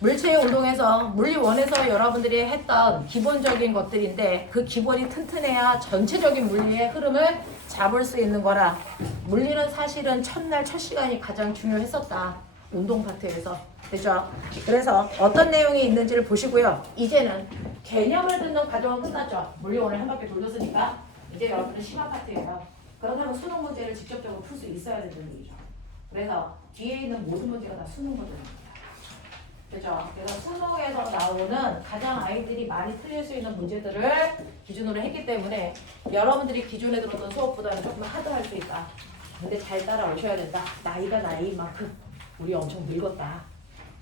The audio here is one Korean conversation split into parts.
물체의 운동에서 물리원에서 여러분들이 했던 기본적인 것들인데 그 기본이 튼튼해야 전체적인 물리의 흐름을 잡을 수 있는 거라 물리는 사실은 첫날 첫 시간이 가장 중요했었다. 운동 파트에서. 그죠? 그래서 어떤 내용이 있는지를 보시고요. 이제는 개념을 듣는 과정은 끝났죠. 물리원을 한 바퀴 돌렸으니까 이제 여러분들 심화 파트예요. 그렇다면 수능 문제를 직접적으로 풀 수 있어야 된다는 얘기죠. 그래서 뒤에 있는 모든 문제가 다 수능 문제입니다. 그죠? 그래서 수능에서 나오는 가장 아이들이 많이 틀릴 수 있는 문제들을 기준으로 했기 때문에 여러분들이 기존에 들었던 수업보다는 조금 하드할 수 있다. 근데 잘 따라오셔야 된다. 나이가 나이인 만큼 우리 엄청 늙었다.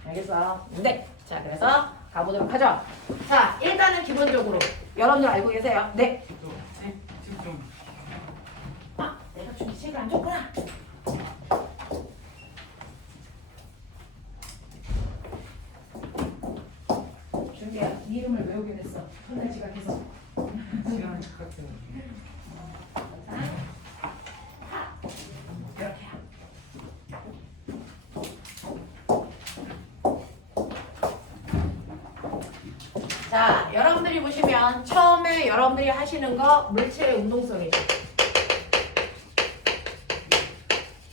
알겠어? 네. 자, 그래서 가보도록 하죠. 자, 일단은 기본적으로 여러분들 알고 계세요? 네. 아, 내가 준비책을 안 줬구나. 준비야, 이름을 외우게 됐어. 첫날 지각해서. 시간을 착각해요. 이렇게. 자, 여러분들이 보시면 처음에 여러분들이 하시는 거 물체의 운동성이죠.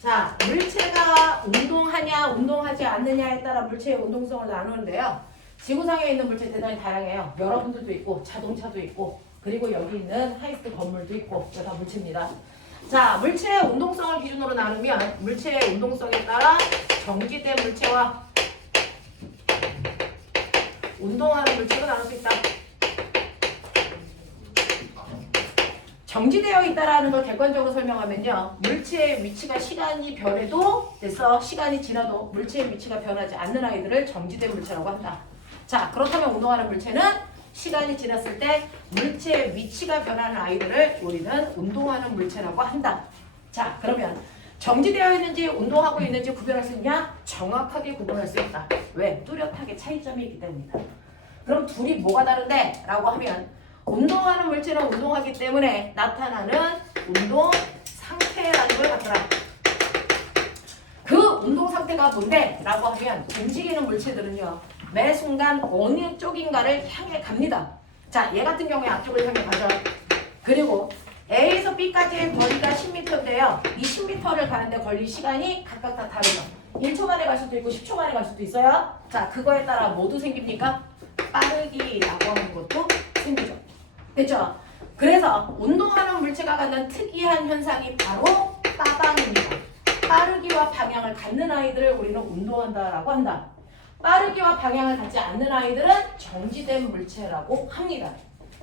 자, 물체가 운동하냐 운동하지 않느냐에 따라 물체의 운동성을 나누는데요. 지구상에 있는 물체 대단히 다양해요. 여러분들도 있고 자동차도 있고 그리고 여기 있는 하이스트 건물도 있고 이거 다 물체입니다. 자, 물체의 운동성을 기준으로 나누면 물체의 운동성에 따라 정지된 물체와 운동하는 물체가 나눌 수 있다. 정지되어 있다라는 걸 객관적으로 설명하면요. 물체의 위치가 시간이 변해도 됐어. 시간이 지나도 물체의 위치가 변하지 않는 아이들을 정지된 물체라고 한다. 자, 그렇다면 운동하는 물체는 시간이 지났을 때 물체의 위치가 변하는 아이들을 우리는 운동하는 물체라고 한다. 자, 그러면 정지되어 있는지 운동하고 있는지 구별할 수 있냐? 정확하게 구분할 수 있다. 왜? 뚜렷하게 차이점이 있기 때문이다. 그럼 둘이 뭐가 다른데? 라고 하면 운동하는 물체는 운동하기 때문에 나타나는 운동 상태라는 걸 갖더라. 그 운동 상태가 뭔데? 라고 하면 움직이는 물체들은요. 매 순간 어느 쪽인가를 향해 갑니다. 자, 얘 같은 경우에 앞쪽을 향해 가죠. 그리고 A에서 B까지의 거리가 10m인데요. 이 10m를 가는데 걸린 시간이 각각 다 다르죠. 1초 만에 갈 수도 있고 10초 만에 갈 수도 있어요. 자, 그거에 따라 모두 생깁니까? 빠르기라고 하는 것도 생기죠. 됐죠? 그래서 운동하는 물체가 갖는 특이한 현상이 바로 빠방입니다. 빠르기와 방향을 갖는 아이들을 우리는 운동한다라고 한다. 빠르기와 방향을 갖지 않는 아이들은 정지된 물체라고 합니다.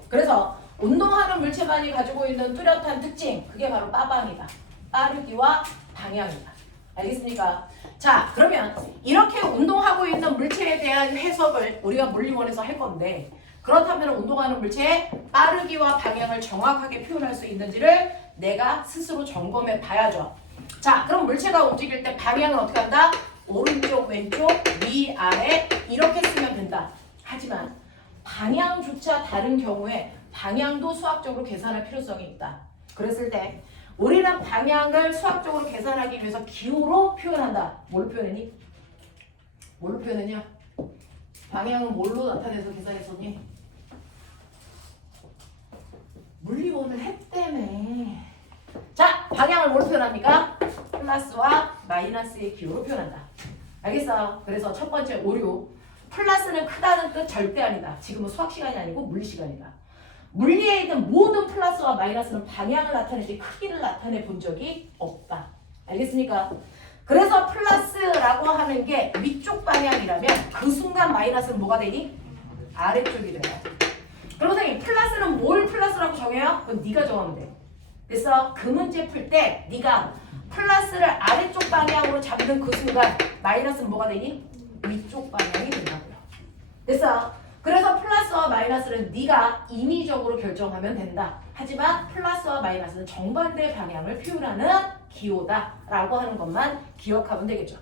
그래서 운동하는 물체만이 가지고 있는 뚜렷한 특징, 그게 바로 빠방이다. 빠르기와 방향이다. 알겠습니까? 자, 그러면 이렇게 운동하고 있는 물체에 대한 해석을 우리가 물리원에서 할 건데 그렇다면 운동하는 물체의 빠르기와 방향을 정확하게 표현할 수 있는지를 내가 스스로 점검해 봐야죠. 자, 그럼 물체가 움직일 때 방향은 어떻게 한다? 오른쪽, 왼쪽, 위, 아래 이렇게 쓰면 된다. 하지만 방향조차 다른 경우에 방향도 수학적으로 계산할 필요성이 있다. 그랬을 때 우리는 방향을 수학적으로 계산하기 위해서 기호로 표현한다. 뭘로 표현했니? 뭘로 표현했냐? 방향은 뭘로 나타내서 계산했었니? 물리원을 했다며. 자, 방향을 뭘로 표현합니까? 플러스와 마이너스의 기호로 표현한다. 알겠어? 그래서 첫 번째 오류. 플러스는 크다는 뜻 절대 아니다. 지금은 수학 시간이 아니고 물리 시간이다. 물리에 있는 모든 플러스와 마이너스는 방향을 나타내지 크기를 나타내 본 적이 없다. 알겠습니까? 그래서 플러스라고 하는 게 위쪽 방향이라면 그 순간 마이너스는 뭐가 되니? 아래쪽이 돼요. 그럼 선생님 플러스는 뭘 플러스라고 정해요? 그건 네가 정하면 돼. 그래서 그 문제 풀 때 네가 플러스를 아래쪽 방향으로 잡는 그 순간 마이너스는 뭐가 되니? 위쪽 방향이 된다고요. 그래서 플러스와 마이너스는 네가 인위적으로 결정하면 된다. 하지만 플러스와 마이너스는 정반대 방향을 표현하는 기호다라고 하는 것만 기억하면 되겠죠.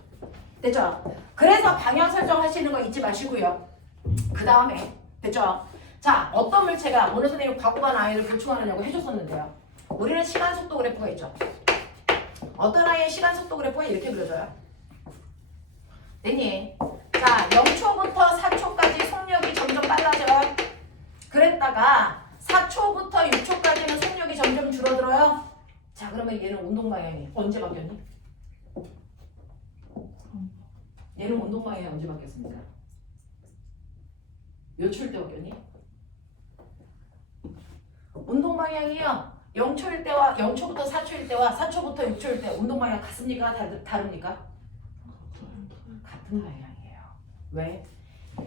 됐죠? 그래서 방향 설정하시는 거 잊지 마시고요. 그 다음에 됐죠? 자, 어떤 물체가 오늘 선생님 과거반 아이를 보충하느냐고 해줬었는데요. 우리는 시간 속도 그래프가 있죠. 어떤 아이의 시간 속도 그래프가 이렇게 그려져요. 됐니? 자, 0초부터 그러면 얘는 운동 방향이 언제 바뀌었니? 얘는 운동 방향이 언제 바뀌었습니까? 몇 초일 때 바뀌었니? 운동 방향이요. 0초일 때와 0초부터 4초일 때와 4초부터 6초일 때 운동 방향 같습니까? 다릅니까? 같은 방향이에요. 왜?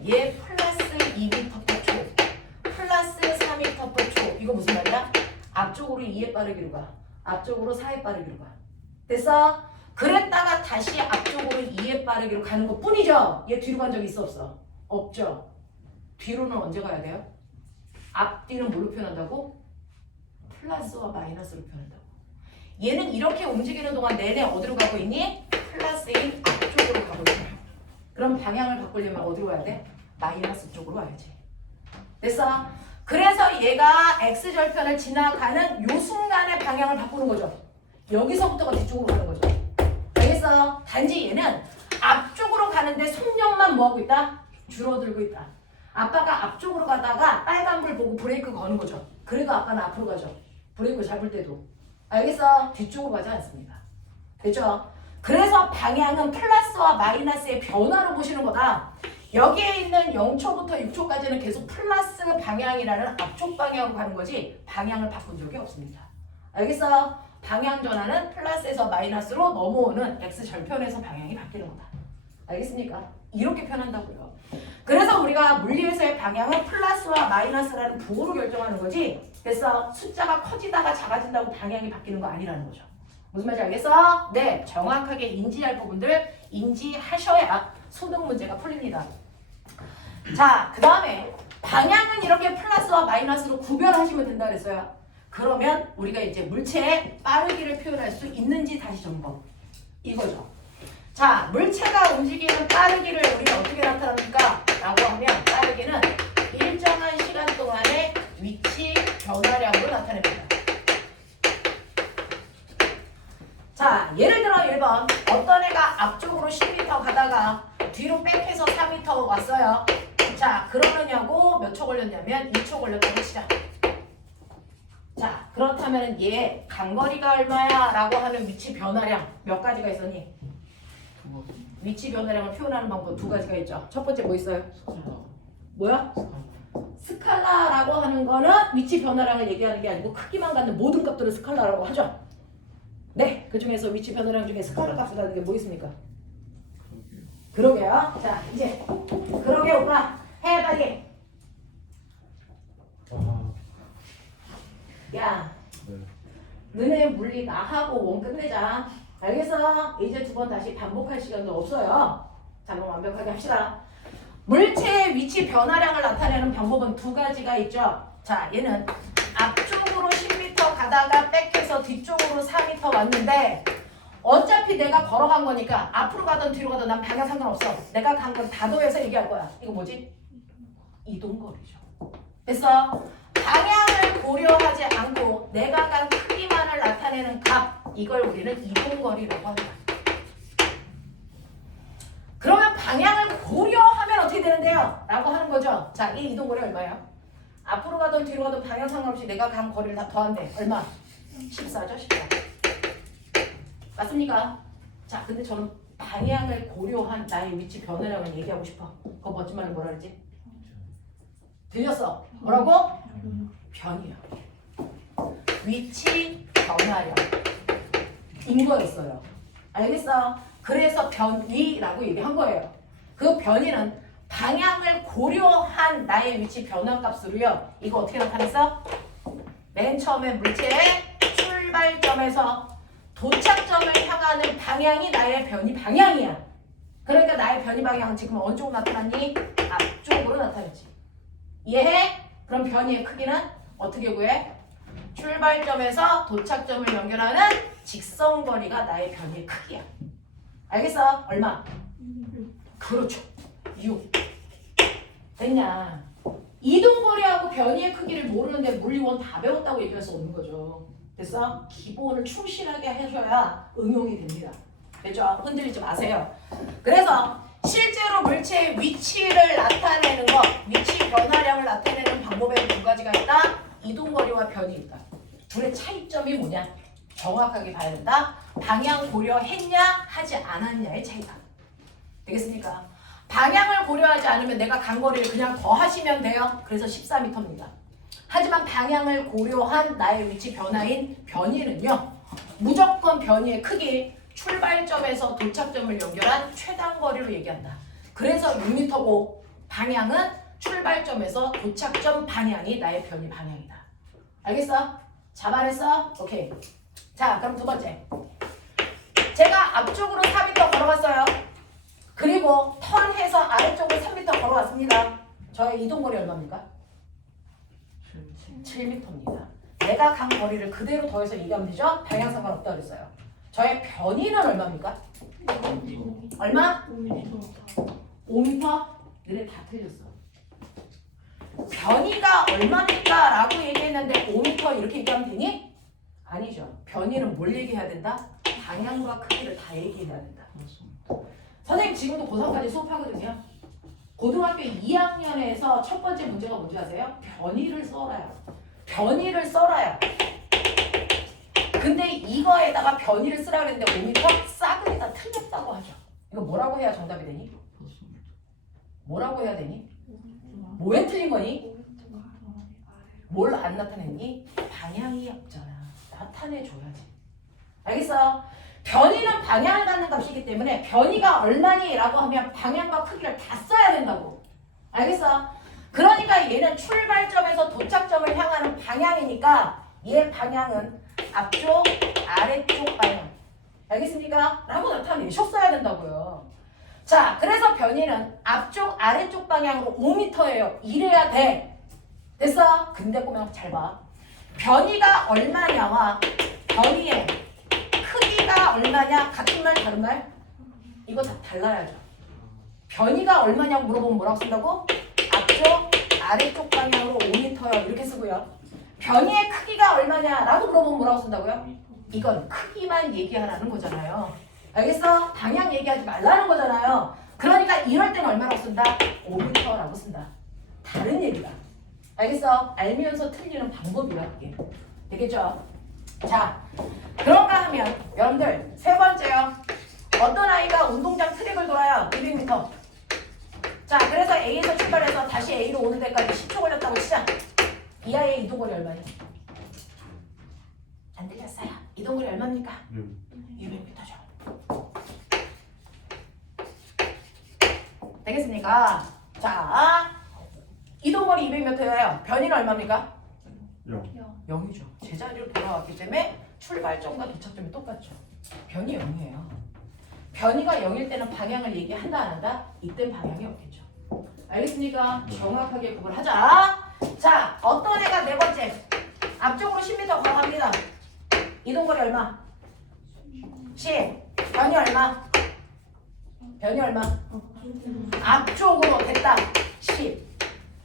얘 플러스 2m/초, 플러스 4m/초. 이거 무슨 말이야? 앞쪽으로 2의 빠르기로 가. 앞쪽으로 4의 빠르기로 가. 됐어? 그랬다가 다시 앞쪽으로 2의 빠르기로 가는 것 뿐이죠. 얘 뒤로 간 적이 있어 없어? 없죠. 뒤로는 언제 가야 돼요? 앞뒤는 뭘로 표현한다고? 플러스와 마이너스로 표현한다고. 얘는 이렇게 움직이는 동안 내내 어디로 가고 있니? 플러스인 앞쪽으로 가고 있어요. 그럼 방향을 바꾸려면 어디로 가야 돼? 마이너스 쪽으로 와야지. 됐어? 그래서 얘가 x절편을 지나가는 요 순간의 방향을 바꾸는 거죠. 여기서부터가 뒤쪽으로 가는 거죠. 알겠어? 단지 얘는 앞쪽으로 가는데 속력만 뭐하고 있다? 줄어들고 있다. 아빠가 앞쪽으로 가다가 빨간불 보고 브레이크 거는 거죠. 그래도 아빠는 앞으로 가죠. 브레이크 잡을 때도. 알겠어? 뒤쪽으로 가지 않습니다. 됐죠? 그래서 방향은 플러스와 마이너스의 변화로 보시는 거다. 여기에 있는 0초부터 6초까지는 계속 플러스 방향이라는 앞쪽 방향으로 가는 거지 방향을 바꾼 적이 없습니다. 알겠어? 방향 전환은 플러스에서 마이너스로 넘어오는 x절편에서 방향이 바뀌는 거다. 알겠습니까? 이렇게 표현한다고요. 그래서 우리가 물리에서의 방향은 플러스와 마이너스라는 부호로 결정하는 거지. 그래서 숫자가 커지다가 작아진다고 방향이 바뀌는 거 아니라는 거죠. 무슨 말인지 알겠어? 네, 정확하게 인지할 부분들 인지하셔야 소득 문제가 풀립니다. 자, 그 다음에 방향은 이렇게 플러스와 마이너스로 구별하시면 된다 그랬어요. 그러면 우리가 이제 물체의 빠르기를 표현할 수 있는지 다시 점검. 이거죠. 자, 물체가 움직이는 빠르기를 우리가 어떻게 나타납니까? 라고 하면 빠르기는 일정한 시간 동안의 위치 변화량으로 나타냅니다. 자, 예를 들어 1번 어떤 애가 앞쪽으로 10m 가다가 뒤로 백해서 4m 왔어요. 자, 그러느냐고 몇 초 걸렸냐면 2초 걸렸다고 치자. 자, 그렇다면 얘 간거리가 얼마야? 라고 하는 위치 변화량 몇 가지가 있었니? 위치 변화량을 표현하는 방법 두 가지가 있죠. 첫 번째 뭐 있어요? 뭐야? 스칼라라고 하는 거는 위치 변화량을 얘기하는 게 아니고 크기만 갖는 모든 값들을 스칼라라고 하죠. 네, 그 중에서 위치 변화량 중에 스칼라 값을 갖는 게 뭐 있습니까? 그러게요. 자, 이제 그러게 오빠 해 빨리. 야, 너네 물리 나하고 원 끝내자. 알겠어? 이제 두 번 다시 반복할 시간도 없어요. 자, 그럼 완벽하게 합시다. 물체의 위치 변화량을 나타내는 방법은 두 가지가 있죠. 자, 얘는 앞쪽으로 10m 가다가 백해서 뒤쪽으로 4m 왔는데 어차피 내가 걸어간 거니까 앞으로 가든 뒤로 가든 난 방향 상관없어. 내가 간 건 다 더해서 얘기할 거야. 이거 뭐지? 이동거리죠. 됐어? 방향을 고려하지 않고 내가 간 크기만을 나타내는 값, 이걸 우리는 이동거리라고 합니다. 그러면 방향을 고려하면 어떻게 되는데요? 라고 하는 거죠. 자, 이 이동거리 얼마예요? 앞으로 가든 뒤로 가든 방향 상관없이 내가 간 거리를 다 더한대. 얼마? 14죠, 14. 맞습니까? 자, 근데 저는 방향을 고려한 나의 위치 변화량을 얘기하고 싶어. 그거 멋진 말은 뭐라 그랬지? 들렸어? 뭐라고? 변이요. 위치 변화량 인 거였어요. 알겠어? 그래서 변이라고 얘기한 거예요. 그 변이는 방향을 고려한 나의 위치 변화값으로요. 이거 어떻게 나타냈어? 맨 처음에 물체의 출발점에서 도착점을 향하는 방향이 나의 변이 방향이야. 그러니까 나의 변이 방향은 지금 어느 쪽으로 나타났니? 앞쪽으로 나타났지. 이해해? 그럼 변이의 크기는 어떻게 구해? 출발점에서 도착점을 연결하는 직선거리가 나의 변이의 크기야. 알겠어? 얼마? 그렇죠. 6. 됐냐? 이동거리하고 변이의 크기를 모르는데 물리원 다 배웠다고 얘기할 수 없는 거죠. 됐어? 기본을 충실하게 하셔야 응용이 됩니다. 됐죠? 흔들리지 마세요. 그래서 실제로 물체의 위치를 나타내는 것, 위치 변화량을 나타내는 방법에는 두 가지가 있다. 이동거리와 변이 있다. 둘의 차이점이 뭐냐? 정확하게 봐야 된다. 방향 고려했냐 하지 않았냐의 차이다. 되겠습니까? 방향을 고려하지 않으면 내가 간 거리를 그냥 더하시면 돼요. 그래서 14m입니다. 하지만 방향을 고려한 나의 위치 변화인 변이는요. 무조건 변이의 크기, 출발점에서 도착점을 연결한 최단 거리로 얘기한다. 그래서 6m고 방향은 출발점에서 도착점 방향이 나의 변이 방향이다. 알겠어? 잡아냈어? 오케이. 자, 그럼 두 번째. 제가 앞쪽으로 4m 걸어갔어요. 그리고 턴해서 아래쪽으로 3m 걸어갔습니다. 저의 이동거리 얼마입니까? 7m입니다. 내가 간 거리를 그대로 더해서 얘기하면 되죠? 방향 상관없다 그랬어요. 저의 변이는 얼마입니까? 얼마? 5m? 너네 다 틀렸어. 변이가 얼마입니까? 라고 얘기했는데 5m 이렇게 얘기하면 되니? 아니죠. 변이는 뭘 얘기해야 된다? 방향과 크기를 다 얘기해야 된다. 선생님 지금도 고3까지 수업하거든요. 고등학교 2학년에서 첫 번째 문제가 뭔지 아세요? 변이를 써라요. 변이를 써라요. 근데 이거에다가 변이를 쓰라 그랬는데 5m 싸그리다 틀렸다고 하죠. 이거 뭐라고 해야 정답이 되니? 뭐라고 해야 되니? 뭐에 틀린 거니? 뭘 안 나타냈니? 방향이 없잖아. 나타내줘야지. 알겠어? 변이는 방향을 갖는 값이기 때문에 변이가 얼마니? 라고 하면 방향과 크기를 다 써야 된다고. 알겠어? 그러니까 얘는 출발점에서 도착점을 향하는 방향이니까 얘 방향은 앞쪽, 아래쪽 방향. 알겠습니까? 라고 나타내셨어야 된다고요. 자, 그래서 변이는 앞쪽, 아래쪽 방향으로 5m예요. 이래야 돼. 됐어? 근데 꼬면 잘 봐. 변이가 얼마냐와 변이의 크기가 얼마냐 같은 말 다른 말? 이거 다 달라야죠. 변이가 얼마냐고 물어보면 뭐라고 쓴다고? 앞쪽, 아래쪽 방향으로 5m요. 이렇게 쓰고요. 변이의 크기가 얼마냐라고 물어보면 뭐라고 쓴다고요? 이건 크기만 얘기하라는 거잖아요. 알겠어? 방향 얘기하지 말라는 거잖아요. 그러니까 이럴 때는 얼마라고 쓴다? 5m라고 쓴다. 다른 얘기다. 알겠어? 알면서 틀리는 방법이라 그게. 되겠죠? 자, 그런가 하면 여러분들 세 번째요. 어떤 아이가 운동장 트랙을 돌아요? 200m. 자, 그래서 A에서 출발해서 다시 A로 오는 데까지 10초 걸렸다고 치자. 이 아이의 이동거리 얼마니? 안 들렸어요. 이동거리 얼마입니까? 200m죠. 되겠습니까? 자, 이동거리 200m예요. 변이는 얼마입니까? 0이죠. 제자리로 돌아왔기 때문에 출발점과 도착점이 똑같죠. 변이 0이에요. 변이가 0일 때는 방향을 얘기한다 안 한다? 이땐 방향이 없겠죠. 알겠습니까? 정확하게 구분하자. 자, 어떤 애가 네 번째 앞쪽으로 10m 걸어갑니다. 이동거리 얼마? 10. 변이 얼마? 변이 얼마? 앞쪽으로 됐다. 10.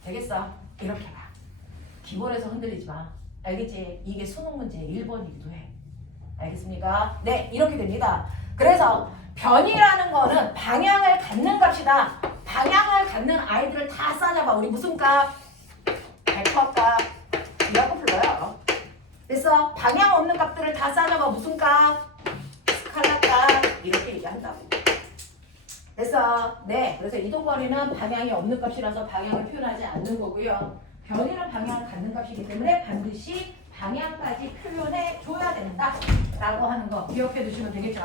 되겠어? 이렇게 봐. 기본에서 흔들리지 마. 알겠지? 이게 수능 문제 1번이기도 해. 알겠습니까? 네, 이렇게 됩니다. 그래서 변이라는 거는 방향을 갖는 값이다. 방향을 갖는 아이들을 다 싸잡아. 우리 무슨 값? 벡터 값. 이라고 불러요. 그래서 방향 없는 값들을 다 싸잡아. 무슨 값? 스칼라 값. 이렇게 얘기한다고. 됐어. 네. 그래서 이동거리는 방향이 없는 값이라서 방향을 표현하지 않는 거고요. 변이는 방향을 갖는 값이기 때문에 반드시 방향까지 표현해 줘야 된다. 라고 하는 거 기억해 두시면 되겠죠.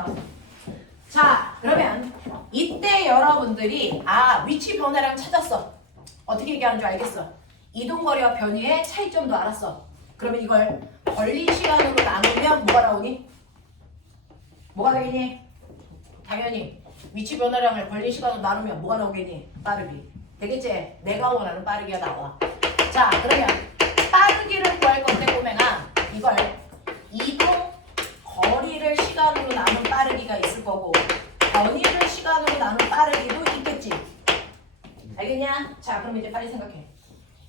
자, 그러면 이때 여러분들이 위치 변화량 찾았어. 어떻게 얘기하는 줄 알겠어. 이동거리와 변이의 차이점도 알았어. 그러면 이걸 권리 시간으로 나누면 뭐가 나오니? 뭐가 되겠니? 당연히 위치 변화량을 권리 시간으로 나누면 뭐가 나오겠니? 빠르기. 되겠지? 내가 원하는 빠르기가 나와. 자, 그러면 빠르기를 구할 건데 보면은 이걸 이동 거리를 시간으로 나눈 빠르기가 있을 거고 변이를 시간으로 나눈 빠르기도 있겠지. 알겠냐? 자, 그럼 이제 빨리 생각해.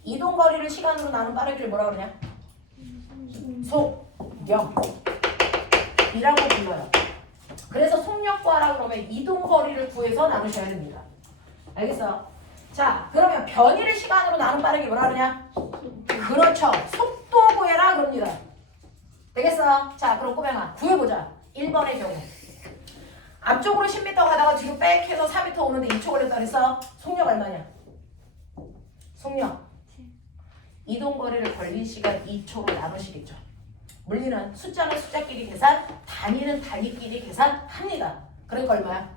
이동 거리를 시간으로 나눈 빠르기를 뭐라 그러냐? 속력이라고 불러요. 그래서 속력 구하라 그러면 이동 거리를 구해서 나누셔야 됩니다. 알겠어? 자, 그러면 변이를 시간으로 나눈 빠르기 뭐라 그러냐? 그렇죠. 속도 구해라 그럽니다. 되겠어? 자, 그럼 꼬맹아 구해보자. 1번의 경우 앞쪽으로 10m 가다가 뒤로 빽 해서 4m 오는데 2초 걸렸다 그랬어. 속력 얼마냐? 속력 이동거리를 걸린 시간 2초로 나누시겠죠. 물리는 숫자는 숫자끼리 계산, 단위는 단위끼리 계산합니다. 그러니까 얼마야?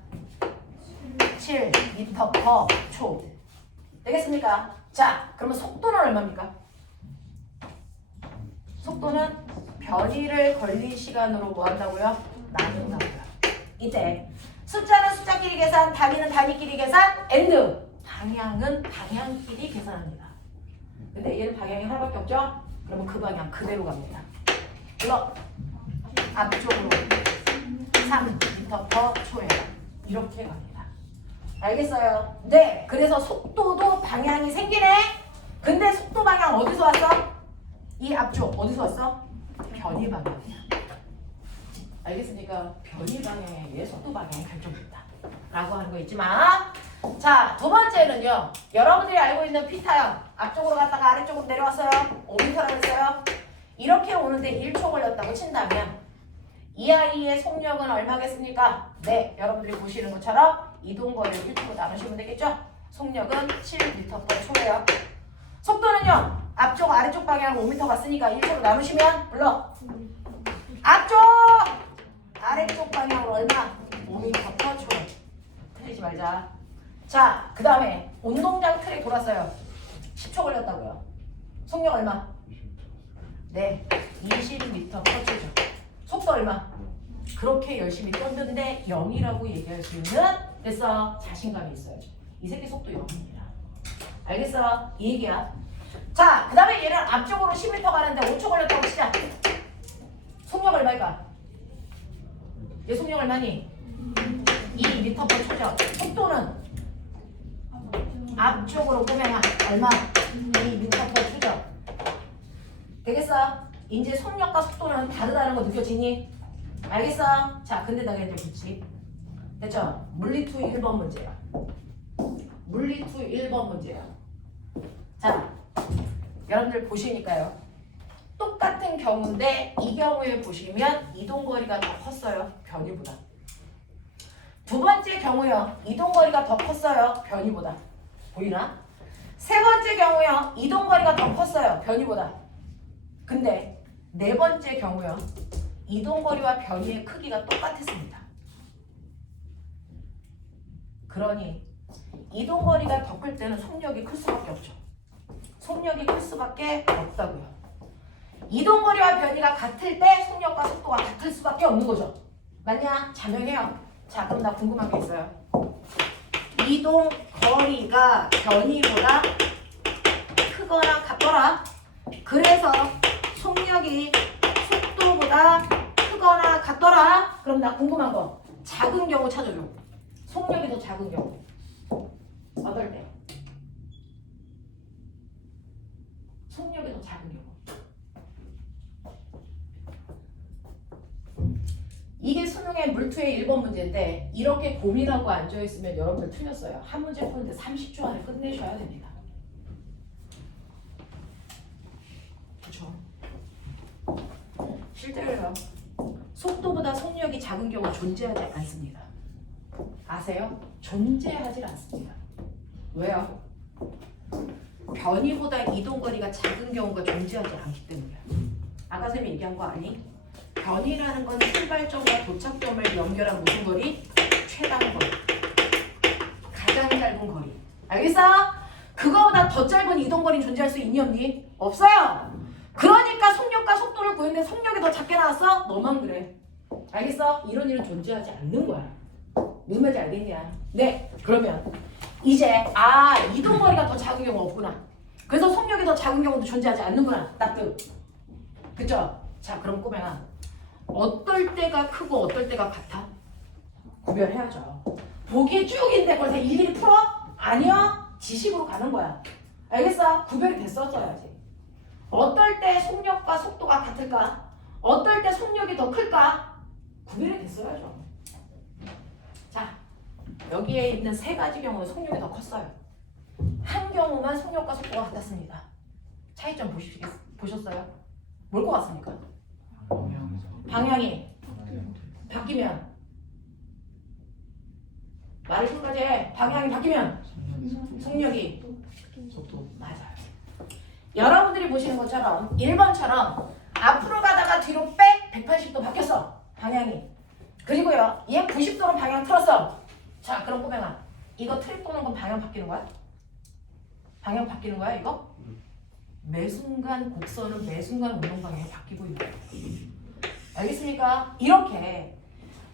7m/초. 되겠습니까? 자, 그러면 속도는 얼마입니까? 속도는 변이를 걸린 시간으로 뭐 한다고요? 나눈다고요. 이때 숫자는 숫자끼리 계산, 단위는 단위끼리 계산, and 방향은 방향끼리 계산합니다. 근데 얘는 방향이 하나밖에 없죠? 그러면 그 방향 그대로 갑니다. 이거 앞쪽으로 3m/초예요. 이렇게 갑니다. 알겠어요? 네. 그래서 속도도 방향이 생기네. 근데 속도 방향 어디서 왔어? 이 앞쪽 어디서 왔어? 변이 방향이야. 알겠습니까? 변이 방향에 의해 속도 방향이 결정된다 라고 하는 거 있지만, 자, 두 번째는요. 여러분들이 알고 있는 피타형 앞쪽으로 갔다가 아래쪽으로 내려왔어요. 5m라고 했어요. 이렇게 오는데 1초 걸렸다고 친다면 이 아이의 속력은 얼마겠습니까? 네, 여러분들이 보시는 것처럼 이동거리를 1초로 나누시면 되겠죠? 속력은 7m/초예요. 속도는요. 앞쪽 아래쪽 방향 5m 갔으니까 1초로 나누시면 불러. 앞쪽 아래쪽 방향으로 얼마? 5m/초. 틀리지 말자. 자, 그 다음에 운동장 틀에 돌았어요. 10초 걸렸다고요. 속력 얼마? 네, 20m/초죠. 속도 얼마? 그렇게 열심히 뛰었는데 0이라고 얘기할 수 있는, 됐어, 자신감이 있어야죠. 이 새끼 속도 0입니다. 알겠어? 이 얘기야. 자, 그 다음에 얘는 앞쪽으로 10m 가는데 5초 걸렸다고 치자. 속력 얼마일까? 얘 속력 얼마니? 2m/초죠. 속도는 앞쪽으로 보면 얼마? 2m/초죠. 되겠어? 이제 속력과 속도는 다르다는 거 느껴지니? 알겠어? 자, 근데 나가 이제 붙이. 됐죠? 물리투 1번 문제야. 물리투 1번 문제야. 자, 여러분들 보시니까요. 똑같은 경우인데 이 경우에 보시면 이동거리가 더 컸어요. 변이보다. 두 번째 경우요. 이동거리가 더 컸어요. 변이보다. 보이나? 세 번째 경우요. 이동거리가 더 컸어요. 변이보다. 근데 네 번째 경우요. 이동거리와 변이의 크기가 똑같았습니다. 그러니 이동거리가 더 클 때는 속력이 클 수밖에 없죠. 속력이 클 수밖에 없다고요. 이동거리와 변이가 같을 때 속력과 속도가 같을 수밖에 없는 거죠. 맞냐? 자명해요. 자, 그럼 나 궁금한 게 있어요. 이동거리가 변이보다 크거나 같더라. 그래서 속력이 속도보다 크거나 같더라. 그럼 나 궁금한 거. 작은 경우 찾아줘. 속력이 더 작은 경우. 어떨 때? 속력이 더 작은 경우. 이게 수능의 물투의 1번 문제인데 이렇게 고민하고 앉아있으면 여러분들 틀렸어요. 한 문제 푸는데 30초 안에 끝내셔야 됩니다. 그렇죠? 실제로요. 속도보다 속력이 작은 경우 존재하지 않습니다. 아세요? 존재하지 않습니다. 왜요? 변이보다 이동거리가 작은 경우가 존재하지 않기 때문이에요. 아까 쌤이 얘기한 거 아니? 변이라는 건 출발점과 도착점을 연결한 무슨 거리? 최단 거리. 가장 짧은 거리. 알겠어? 그거보다 더 짧은 이동거리는 존재할 수 있니 없니? 없어요. 그러니까 속력과 속도를 구했는데 속력이 더 작게 나왔어? 너만 그래. 알겠어? 이런 일은 존재하지 않는 거야. 무슨 말인지 알겠냐? 네. 그러면 이제 이동거리가 더 작은 경우 없구나. 그래서 속력이 더 작은 경우도 존재하지 않는구나. 납득. 그쵸? 자, 그럼 꼬맹아, 어떨 때가 크고 어떨 때가 같아? 구별해야죠. 보기에 쭉 있는데 그걸 다 일일이 풀어? 아니야. 지식으로 가는 거야. 알겠어? 구별이 됐었어야지. 어떨 때 속력과 속도가 같을까? 어떨 때 속력이 더 클까? 구별이 됐어야죠. 자, 여기에 있는 세 가지 경우는 속력이 더 컸어요. 한 경우만 속력과 속도가 같았습니다. 차이점 보셨어요? 뭘 것 같습니까? 방향이 바뀌면 말을 끝까지 해. 방향이 바뀌면 속력이 속도. 맞아요. 여러분들이 보시는 것처럼 1번처럼 앞으로 가다가 뒤로 백 180도 바뀌었어. 방향이. 그리고요. 얘 90도로 방향 틀었어. 자, 그럼 꼬맹아. 이거 트립 도는 건 방향 바뀌는 거야? 방향 바뀌는 거야, 이거? 매 순간 곡선은 매 순간 운동 방향이 바뀌고 있는 거야. 알겠습니까? 이렇게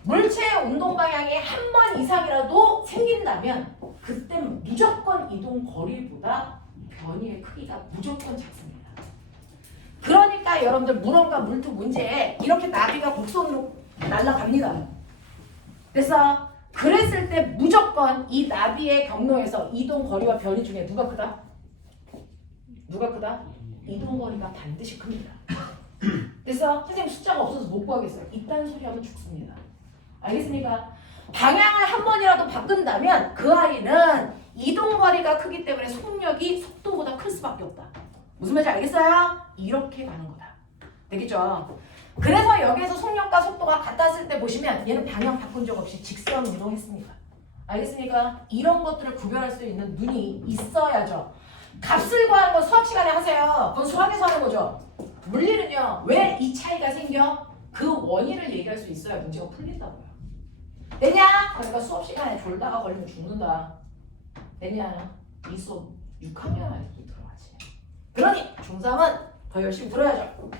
물체의 운동 방향이 한 번 이상이라도 생긴다면 그땐 무조건 이동 거리보다 변이의 크기가 무조건 작습니다. 그러니까 여러분들 물원과 물투 문제에 이렇게 나비가 곡선으로 날아갑니다. 그래서 그랬을 때 무조건 이 나비의 경로에서 이동 거리와 변이 중에 누가 크다? 누가 크다? 이동 거리가 반드시 큽니다. 그래서 선생님 숫자가 없어서 못 구하겠어요. 이딴 소리 하면 죽습니다. 알겠습니까? 방향을 한 번이라도 바꾼다면 그 아이는 이동 거리가 크기 때문에 속력이 속도보다 클 수밖에 없다. 무슨 말인지 알겠어요? 이렇게 가는 거다. 되겠죠? 그래서 여기에서 속력과 속도가 같았을 때 보시면 얘는 방향 바꾼 적 없이 직선 운동했습니다. 알겠습니까? 이런 것들을 구별할 수 있는 눈이 있어야죠. 값을 구하는 건 수학 시간에 하세요. 그건 수학에서 하는 거죠. 물리는요. 왜 이 차이가 생겨? 그 원인을 얘기할 수 있어야 문제가 풀린다고요. 됐냐? 그러니까 수업 시간에 졸다가 걸리면 죽는다. 됐냐? 이 수업 6학년 아니고 들어가지. 그러니 중3은 더 열심히 들어야죠.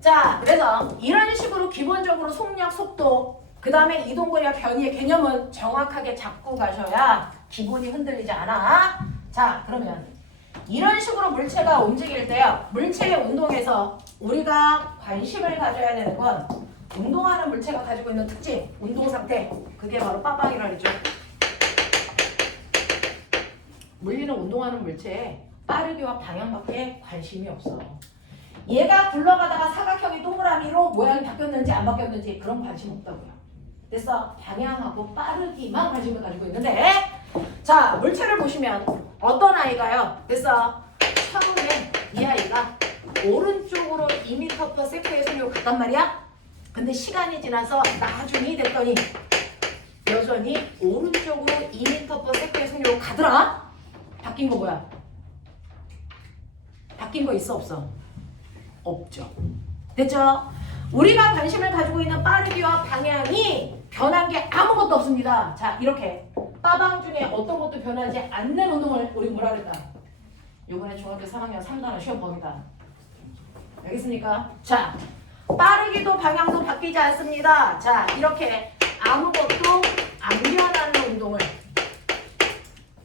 자, 그래서 이런 식으로 기본적으로 속력, 속도, 그 다음에 이동거리와 변이의 개념은 정확하게 잡고 가셔야 기본이 흔들리지 않아. 자, 그러면 이런 식으로 물체가 움직일 때요. 물체의 운동에서 우리가 관심을 가져야 되는 건 운동하는 물체가 가지고 있는 특징, 운동 상태. 그게 바로 빠방이라 그러죠. 물리는 운동하는 물체에 빠르기와 방향밖에 관심이 없어. 얘가 굴러가다가 사각형이 동그라미로 모양이 바뀌었는지 안 바뀌었는지 그런 관심 없다고요. 그래서 방향하고 빠르기만 관심을 가지고 있는데, 자, 물체를 보시면 어떤 아이가요? 그래서 처음에 이 아이가 오른쪽으로 2m/s의 속력을 갔단 말이야. 근데 시간이 지나서 나중이 됐더니 여전히 오른쪽으로 2m/s의 속력을 가더라. 바뀐 거 뭐야? 바뀐 거 있어 없어? 없죠. 됐죠? 우리가 관심을 가지고 있는 빠르기와 방향이 변한 게 아무것도 없습니다. 자, 이렇게 빠방 중에 어떤 것도 변하지 않는 운동을 우리 뭐라 그랬다? 이번에 중학교 3학년 3단원 시험 범위다. 알겠습니까? 자, 빠르기도 방향도 바뀌지 않습니다. 자, 이렇게 아무것도 안 변하는 운동을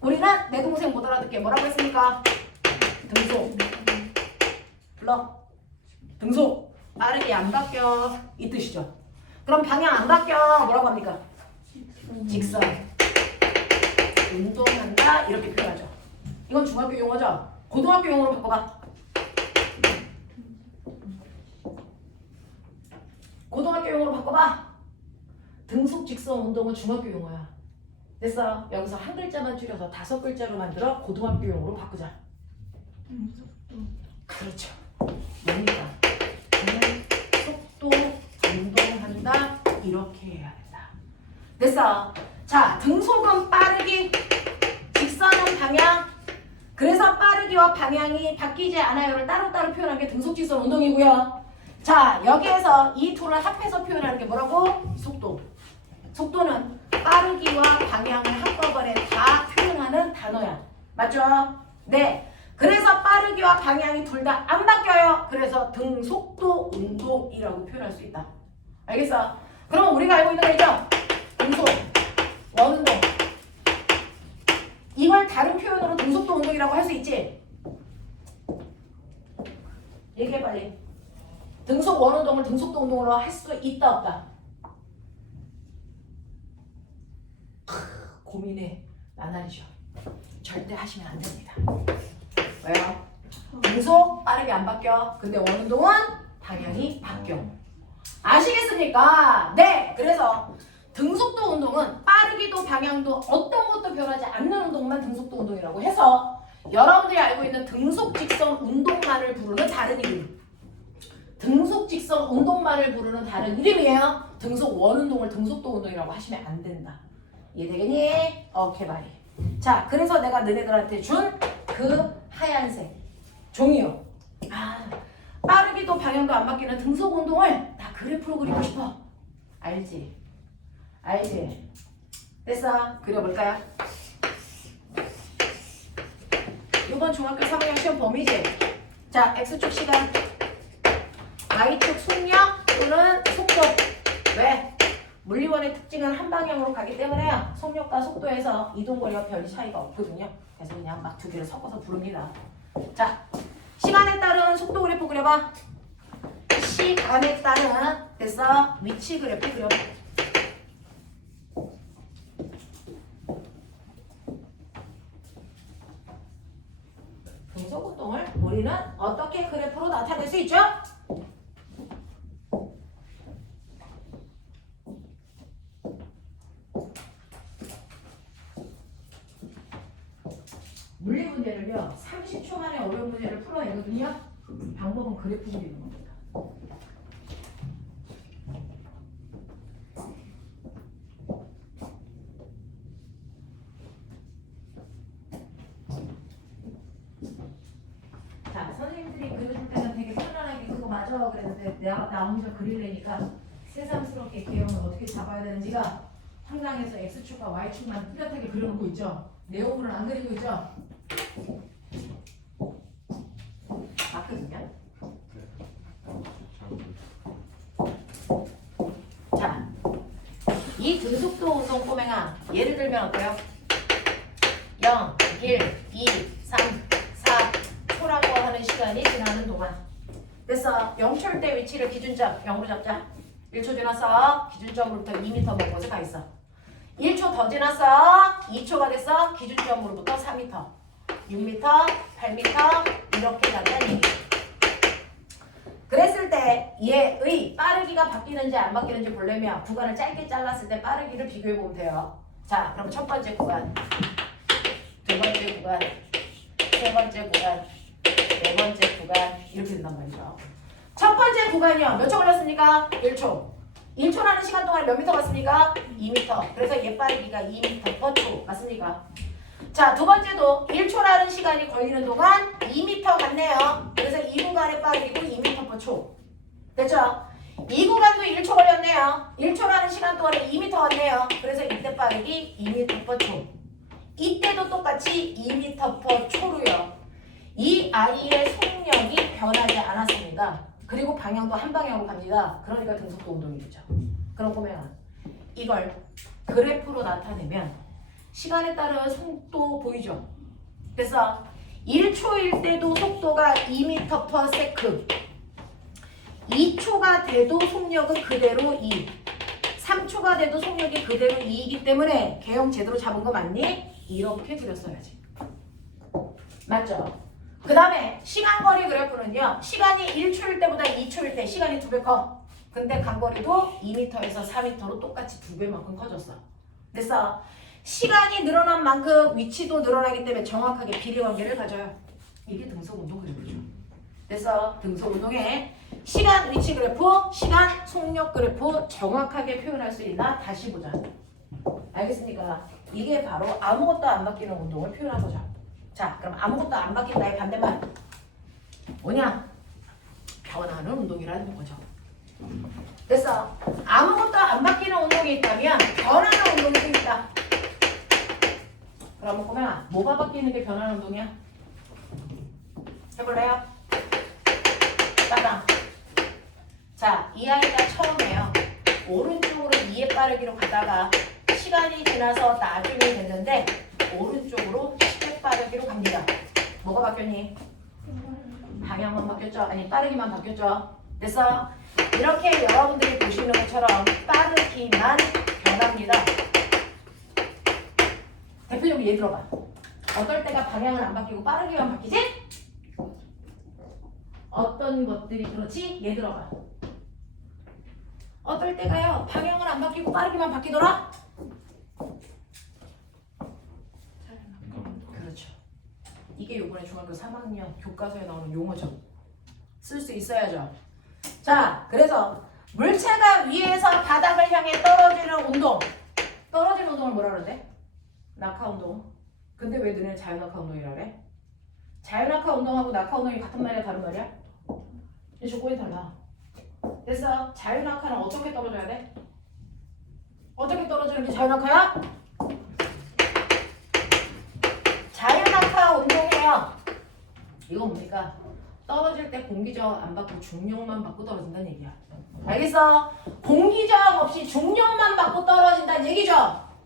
우리는 내 동생 못 알아듣게 뭐라고 했습니까? 등속. 불러. 등속. 빠르게 안 바뀌어. 이 뜻이죠. 그럼 방향 안 바뀌어. 뭐라고 합니까? 직선. 운동한다. 이렇게 표현하죠. 이건 중학교 용어죠. 고등학교 용어로 바꿔봐. 고등학교 용어로 바꿔봐. 등속 직선 운동은 중학교 용어야. 됐어. 여기서 한 글자만 줄여서 5글자로 만들어 고등학교 용어로 바꾸자. 그렇죠. 뭡니까? 속도 운동한다. 이렇게 해야 된다. 됐어. 자, 등속은 빠르기, 직선은 방향. 그래서 빠르기와 방향이 바뀌지 않아요를 따로따로 표현한 게 등속 직선 운동이고요. 자, 여기에서 이 둘을 합해서 표현하는 게 뭐라고? 속도. 속도는 빠르기와 방향을 한꺼번에 다 표현하는 단어야. 맞죠? 네. 그래서 빠르기와 방향이 둘 다 안 바뀌어요. 그래서 등속도 운동이라고 표현할 수 있다. 알겠어? 그럼 우리가 알고 있는 거 있죠? 등속, 원운동. 이걸 다른 표현으로 등속도 운동이라고 할 수 있지? 얘기해 빨리. 등속 원운동을 등속도 운동으로 할 수 있다 없다? 고민의 나날이죠. 절대 하시면 안 됩니다. 왜요? 등속 빠르게 안 바뀌어. 근데 원운동은 방향이 바뀌어. 아시겠습니까? 네. 그래서 등속도 운동은 빠르기도 방향도 어떤 것도 변하지 않는 운동만 등속도 운동이라고 해서 여러분들이 알고 있는 등속 직선 운동만을 부르는 다른 이름. 등속 직선 운동만을 부르는 다른 이름이에요. 등속 원운동을 등속도 운동이라고 하시면 안 된다. 이해되겠니? 오케이 바이. 자, 그래서 내가 너네들한테 준 그 하얀색 종이요. 아, 빠르기도 방향도 안 바뀌는 등속 운동을 다 그래프로 그리고 싶어. 알지? 알지? 됐어? 그려볼까요? 이번 중학교 3학년 시험 범위지? 자, X축 시간, Y축 속력 또는 속도. 왜? 물리원의 특징은 한 방향으로 가기 때문에요. 속력과 속도에서 이동거리와 별 차이가 없거든요. 그래서 그냥 막 두 개를 섞어서 부릅니다. 자, 시간에 따른 속도 그래프 그려봐. 시간에 따른 됐어? 위치 그래프 그려봐. 등속 운동을 우리는 어떻게 그래프로 나타낼 수 있죠? 물리 문제를요 30초 만에 어려운 문제를 풀어내거든요. 방법은 그래프 그리는 겁니다. 자, 선생님들이 그려줄 때는 되게 편안하게 그거 맞아 그랬는데 나 혼자 그리려니까 새삼스럽게 개형을 어떻게 잡아야 되는지가 황당해서 X축과 Y축만 뚜렷하게 그려놓고 있죠. 내용물은 안 그리고 있죠. 맞거든요. 자, 이 등속도 운동 꼬맹아 예를 들면 어때요? 0, 1, 2, 3, 4 초라고 하는 시간이 지나는 동안 됐어. 0초일 때 위치를 기준점 0으로 잡자. 1초 지났어. 기준점으로부터 2m 먼 곳에 가 있어. 1초 더 지났어. 2초가 됐어. 기준점으로부터 4m, 6m, 8m 이렇게 간다는 얘기. 그랬을 때 얘의 빠르기가 바뀌는지 안 바뀌는지 보려면 구간을 짧게 잘랐을 때 빠르기를 비교해 보면 돼요. 자, 그럼 첫 번째 구간, 두 번째 구간, 세 번째 구간, 네 번째 구간 이렇게 된단 말이죠. 첫 번째 구간이요. 몇 초 걸렸습니까? 1초. 1초라는 시간 동안에 몇 미터 갔습니까? 2m. 그래서 얘 빠르기가 2m/초 맞습니까? 자, 두 번째도 1초라는 시간이 걸리는 동안 2m 갔네요. 그래서 이 구간의 빠르기도 2m/초. 됐죠? 이 구간도 1초 걸렸네요. 1초라는 시간 동안에 2m 왔네요. 그래서 이때 빠르기 2m/초. 이때도 똑같이 2m/초로요. 이 아이의 속력이 변하지 않았습니다. 그리고 방향도 한 방향으로 갑니다. 그러니까 등속도 운동이 되죠. 그럼 보면 이걸 그래프로 나타내면 시간에 따른 속도 보이죠? 그래서 1초일 때도 속도가 2m/s, 2초가 돼도 속력은 그대로 2, 3초가 돼도 속력이 그대로 2이기 때문에 개형 제대로 잡은 거 맞니? 이렇게 그렸어야지. 맞죠? 그 다음에 시간거리 그래프는요. 시간이 1초일 때보다 2초일 때 시간이 2배 커. 근데 간거리도 2m에서 4m로 똑같이 2배만큼 커졌어. 그래서 시간이 늘어난 만큼 위치도 늘어나기 때문에 정확하게 비례관계를 가져요. 이게 등속운동 그래프죠. 그래서 등속운동에 시간 위치 그래프, 시간 속력 그래프 정확하게 표현할 수 있나 다시 보자. 알겠습니까? 이게 바로 아무것도 안 바뀌는 운동을 표현한 거죠. 자, 그럼 아무것도 안 바뀐다의 반대말 뭐냐? 변하는 운동이라는 거죠. 그래서 아무것도 안 바뀌는 운동이 있다면 변하는 운동이 또 있다. 그럼 보면 뭐가 바뀌는 게 변하는 운동이야? 해볼래요? 따당. 자, 이 아이가 처음에요. 오른쪽으로 2의 빠르기로 가다가 시간이 지나서 나중에 됐는데 오른쪽으로 10의 빠르기로 갑니다. 뭐가 바뀌었니? 방향만 바뀌었죠? 아니 빠르기만 바뀌었죠? 됐어? 이렇게 여러분들이 보시는 것처럼 빠르기만 변합니다. 대표적으로 예를 들어봐. 어떨 때가 방향은 안 바뀌고 빠르기만 바뀌지? 어떤 것들이 그렇지? 예를 들어봐. 어떨 때가요 방향은 안 바뀌고 빠르기만 바뀌더라? 그렇죠. 이게 이번에 중학교 3학년 교과서에 나오는 용어죠. 쓸 수 있어야죠. 자, 그래서 물체가 위에서 바닥을 향해 떨어지는 운동. 떨어지는 운동을 뭐라 그러는데? 낙하 운동. 근데 왜 너네 자유낙하 운동이라 그래? 자유낙하 운동하고 낙하 운동이 같은 말이야, 다른 말이야? 이 조건이 달라. 그래서 자유낙하는 어떻게 떨어져야 돼? 어떻게 떨어지는 게 자유낙하야? 자유낙하 운동이에요. 이건 뭡니까? 떨어질 때 공기저항 안 받고 중력만 받고 떨어진다는 얘기야. 알겠어? 공기저항 없이 중력만 받고 떨어진다는 얘기죠?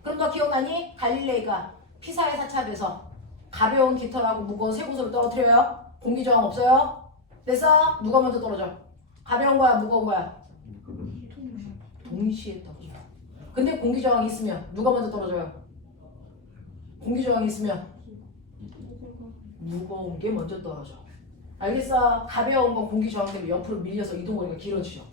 그럼 너 기억나니? 갈릴레이가 피사에 사찰돼서 가벼운 깃털하고 무거운 쇠구슬을 떨어뜨려요? 공기저항 없어요? 됐어? 누가 먼저 떨어져? 가벼운 거야? 무거운 거야? 동시에 떨어져요. 근데 공기저항이 있으면 누가 먼저 떨어져요? 공기저항이 있으면 무거운 게 먼저 떨어져. 알겠어? 가벼운 건 공기저항 때문에 옆으로 밀려서 이동거리가 길어지죠.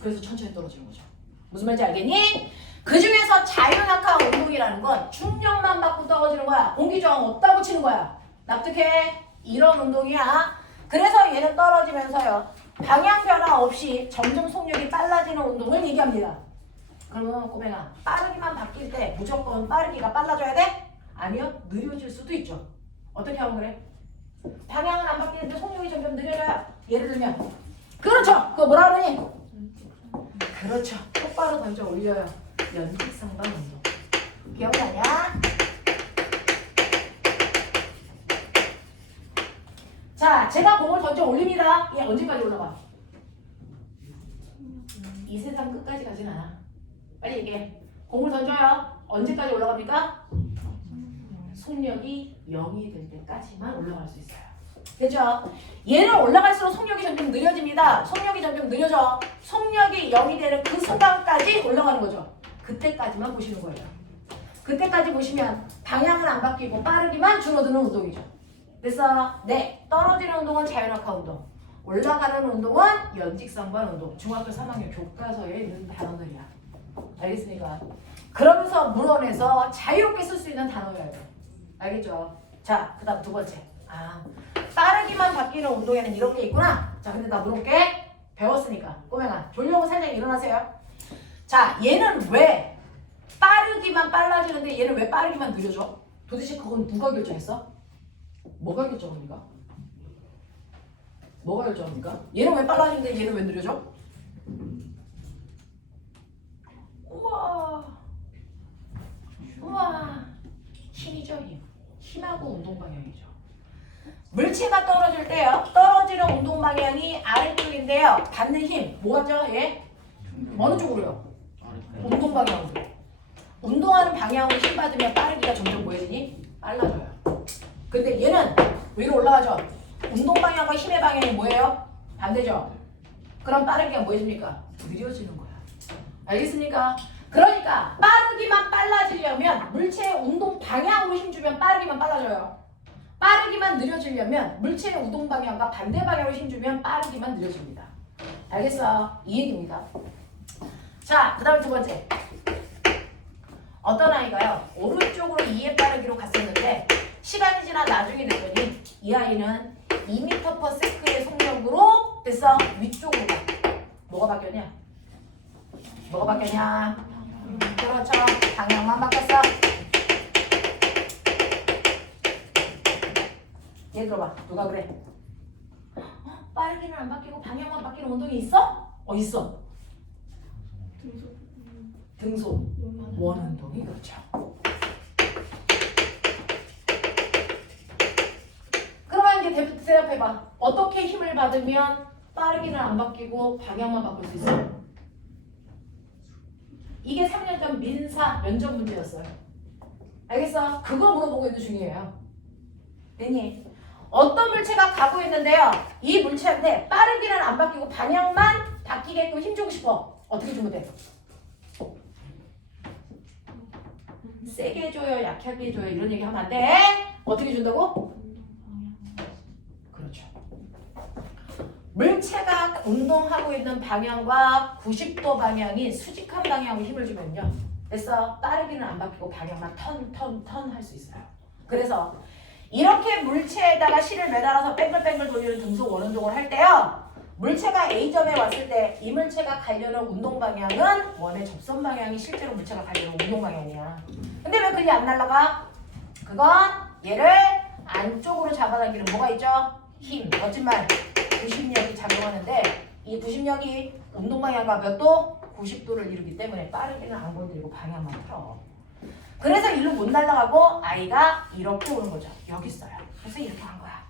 그래서 천천히 떨어지는 거죠. 무슨 말인지 알겠니? 그 중에서 자유낙하 운동이라는 건 중력만 받고 떨어지는 거야. 공기저항 없다고 치는 거야. 납득해? 이런 운동이야. 그래서 얘는 떨어지면서요. 방향 변화 없이 점점 속력이 빨라지는 운동을 얘기합니다. 그러면 꼬맹아, 빠르기만 바뀔 때 무조건 빠르기가 빨라져야 돼? 아니요. 느려질 수도 있죠. 어떻게 하면 그래? 방향은 안 바뀌는데 속력이 점점 느려져요. 예를 들면 그렇죠. 그거 뭐라 그러니? 그렇죠. 똑바로 던져 올려요. 연직상방 운동. 기억나냐? 자, 제가 공을 던져 올립니다. 얘 언제까지 올라가? 이 세상 끝까지 가진 않아. 빨리 얘기해. 공을 던져요. 언제까지 올라갑니까? 속력이 0이 될 때까지만 올라갈 수 있어요. 됐죠? 얘는 올라갈수록 속력이 점점 느려집니다. 속력이 점점 느려져. 속력이 0이 되는 그 순간까지 올라가는 거죠. 그때까지만 보시는 거예요. 그때까지 보시면 방향은 안 바뀌고 빠르기만 줄어드는 운동이죠. 됐어? 네. 떨어지는 운동은 자유낙하 운동. 올라가는 운동은 연직상반 운동. 중학교 3학년 교과서에 있는 단어들이야. 알겠습니까? 그러면서 물어내서 자유롭게 쓸 수 있는 단어여야 돼. 알겠죠? 자, 그 다음 두 번째. 빠르기만 바뀌는 운동에는 이런 게 있구나. 자, 근데 나 물어볼게. 배웠으니까. 꼬맹아, 졸려고 살짝 일어나세요. 자, 얘는 왜 빠르기만 빨라지는데 얘는 왜 빠르기만 느려져? 도대체 그건 누가 결정했어? 뭐가 결정합니까? 뭐가 결정합니까? 얘는 왜 빨라지는데 얘는 왜 느려져? 우와. 우와. 힘이죠, 힘. 힘하고 운동 방향이죠. 물체가 떨어질 때요. 떨어지는 운동 방향이 아래쪽인데요. 받는 힘. 뭐가죠? 얘? 어느 쪽으로요? 운동 방향으로. 운동하는 방향으로 힘 받으면 빠르기가 점점 뭐해지니? 빨라져요. 근데 얘는 위로 올라가죠. 운동 방향과 힘의 방향이 뭐예요? 반대죠. 그럼 빠르기가 뭐해집니까? 느려지는 거야. 알겠습니까? 그러니까 빠르기만 빨라지려면 물체의 운동 방향으로 힘주면 빠르기만 빨라져요. 빠르기만 느려지려면 물체의 운동 방향과 반대 방향으로 힘주면 빠르기만 느려집니다. 알겠어? 이 얘기입니다. 자, 그 다음 두 번째. 어떤 아이가요? 오른쪽으로 2의 빠르기로 갔었는데 시간이 지나 나중에 됐더니 이 아이는 2m/s의 속력으로 됐어? 위쪽으로 가. 뭐가 바뀌었냐? 뭐가 바뀌었냐? 그렇죠. 방향만 바뀌었어. 얘 들어봐. 누가 그래? 빠르기는 안 바뀌고 방향만 바뀌는 운동이 있어? 있어. 등소. 원 운동이 그렇죠. 그러면 이제 대답해봐. 어떻게 힘을 받으면 빠르기는 안 바뀌고 방향만 바꿀 수 있어? 이게 3년 전 민사 면접 문제였어요. 알겠어? 그거 물어보고 있는 중이에요. 됐니? 어떤 물체가 가고 있는데요. 이 물체한테 빠르기는 안 바뀌고 방향만 바뀌게끔 힘주고 싶어. 어떻게 주면 돼? 세게 줘요, 약하게 줘요 이런 얘기 하면 안 돼. 어떻게 준다고? 그렇죠. 물체가 운동하고 있는 방향과 90도 방향이 수직한 방향으로 힘을 주면요. 됐어? 빠르기는 안 바뀌고 방향만 턴 할 수 있어요. 그래서 이렇게 물체에다가 실을 매달아서 뺑글뺑글 돌리는 등속 원운동을 할 때요. 물체가 A점에 왔을 때 이 물체가 가려는 운동 방향은 원의 접선 방향이 실제로 물체가 가려는 운동 방향이야. 근데 왜 그게 안 날아가? 그건 얘를 안쪽으로 잡아당기는 뭐가 있죠? 힘, 거짓말, 부심력이 작용하는데 이 부심력이 운동 방향과 몇 도? 90도를 이루기 때문에 빠르게는 안 건드리고 방향만 틀어. 그래서 일로 못 날아가고 아이가 이렇게 오는 거죠. 여기 있어요. 그래서 이렇게 한 거야.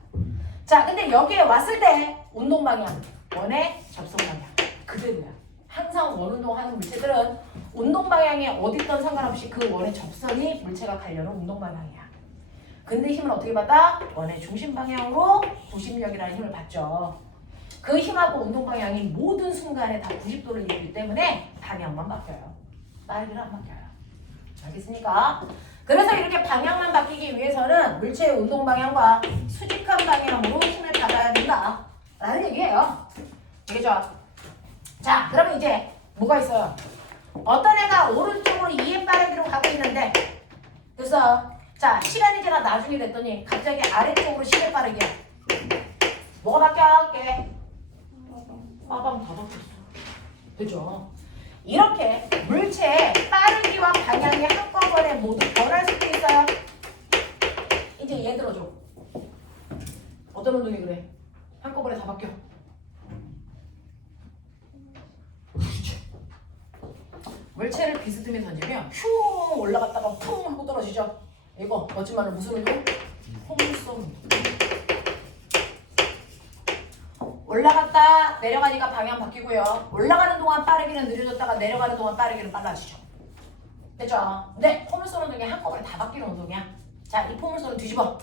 자, 근데 여기에 왔을 때 운동 방향, 원의 접선 방향 그대로야. 항상 원운동 하는 물체들은 운동 방향에 어디 있던 상관없이 그 원의 접선이 물체가 가려는 운동 방향이야. 근데 힘은 어떻게 받아? 원의 중심 방향으로 구심력이라는 힘을 받죠. 그 힘하고 운동 방향이 모든 순간에 다 90도를 이루기 때문에 방향만 바뀌어요. 빠르게는 안 바뀌어요. 알겠습니까? 그래서 이렇게 방향만 바뀌기 위해서는 물체의 운동 방향과 수직한 방향으로 힘을 받아야 된다 라는 얘기예요. 되겠죠? 자, 그러면 이제 뭐가 있어요? 어떤 애가 오른쪽으로 2의 빠르기로 가고 있는데 그래서 자, 시간이 지나 나중에 됐더니 갑자기 아래쪽으로 10의 빠르기야. 뭐가 바뀌었게? 빠밤 다 바뀌었어. 그죠? 이렇게 물체의 빠르기와 방향이 한꺼번에 모두 변할 수도 있어요. 이제 얘 들어줘. 어떤 운동이 그래? 한꺼번에 다 바뀌어. 물체를 비스듬히 던지면 흉 올라갔다가 쿵 하고 떨어지죠. 이거 멋진 말로 무슨 운동? 홈성 운동. 올라갔다 내려가니까 방향 바뀌고요. 올라가는 동안 빠르기는 느려졌다가 내려가는 동안 빠르기는 빨라지죠. 됐죠? 근데 포물선 운동이 한꺼번에 다 바뀌는 운동이야. 자, 이 포물선을 뒤집어.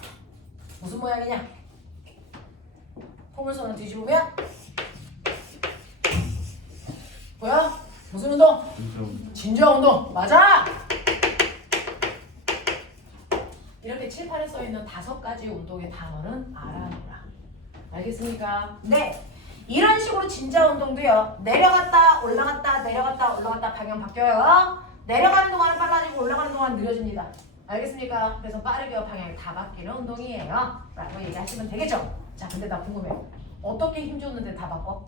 무슨 모양이냐? 포물선을 뒤집으면 뭐야? 무슨 운동? 진정 운동. 맞아! 이렇게 칠판에 써있는 5가지 운동의 단어는 알아놓으라. 알겠습니까? 네. 이런 식으로 진자 운동도요. 내려갔다 올라갔다 내려갔다 올라갔다 방향 바뀌어요. 내려가는 동안은 빨라지고 올라가는 동안은 느려집니다. 알겠습니까? 그래서 빠르게 방향이 다 바뀌는 운동이에요. 라고 얘기하시면 되겠죠? 자, 근데 나 궁금해요. 어떻게 힘 줬는데 다 바꿔?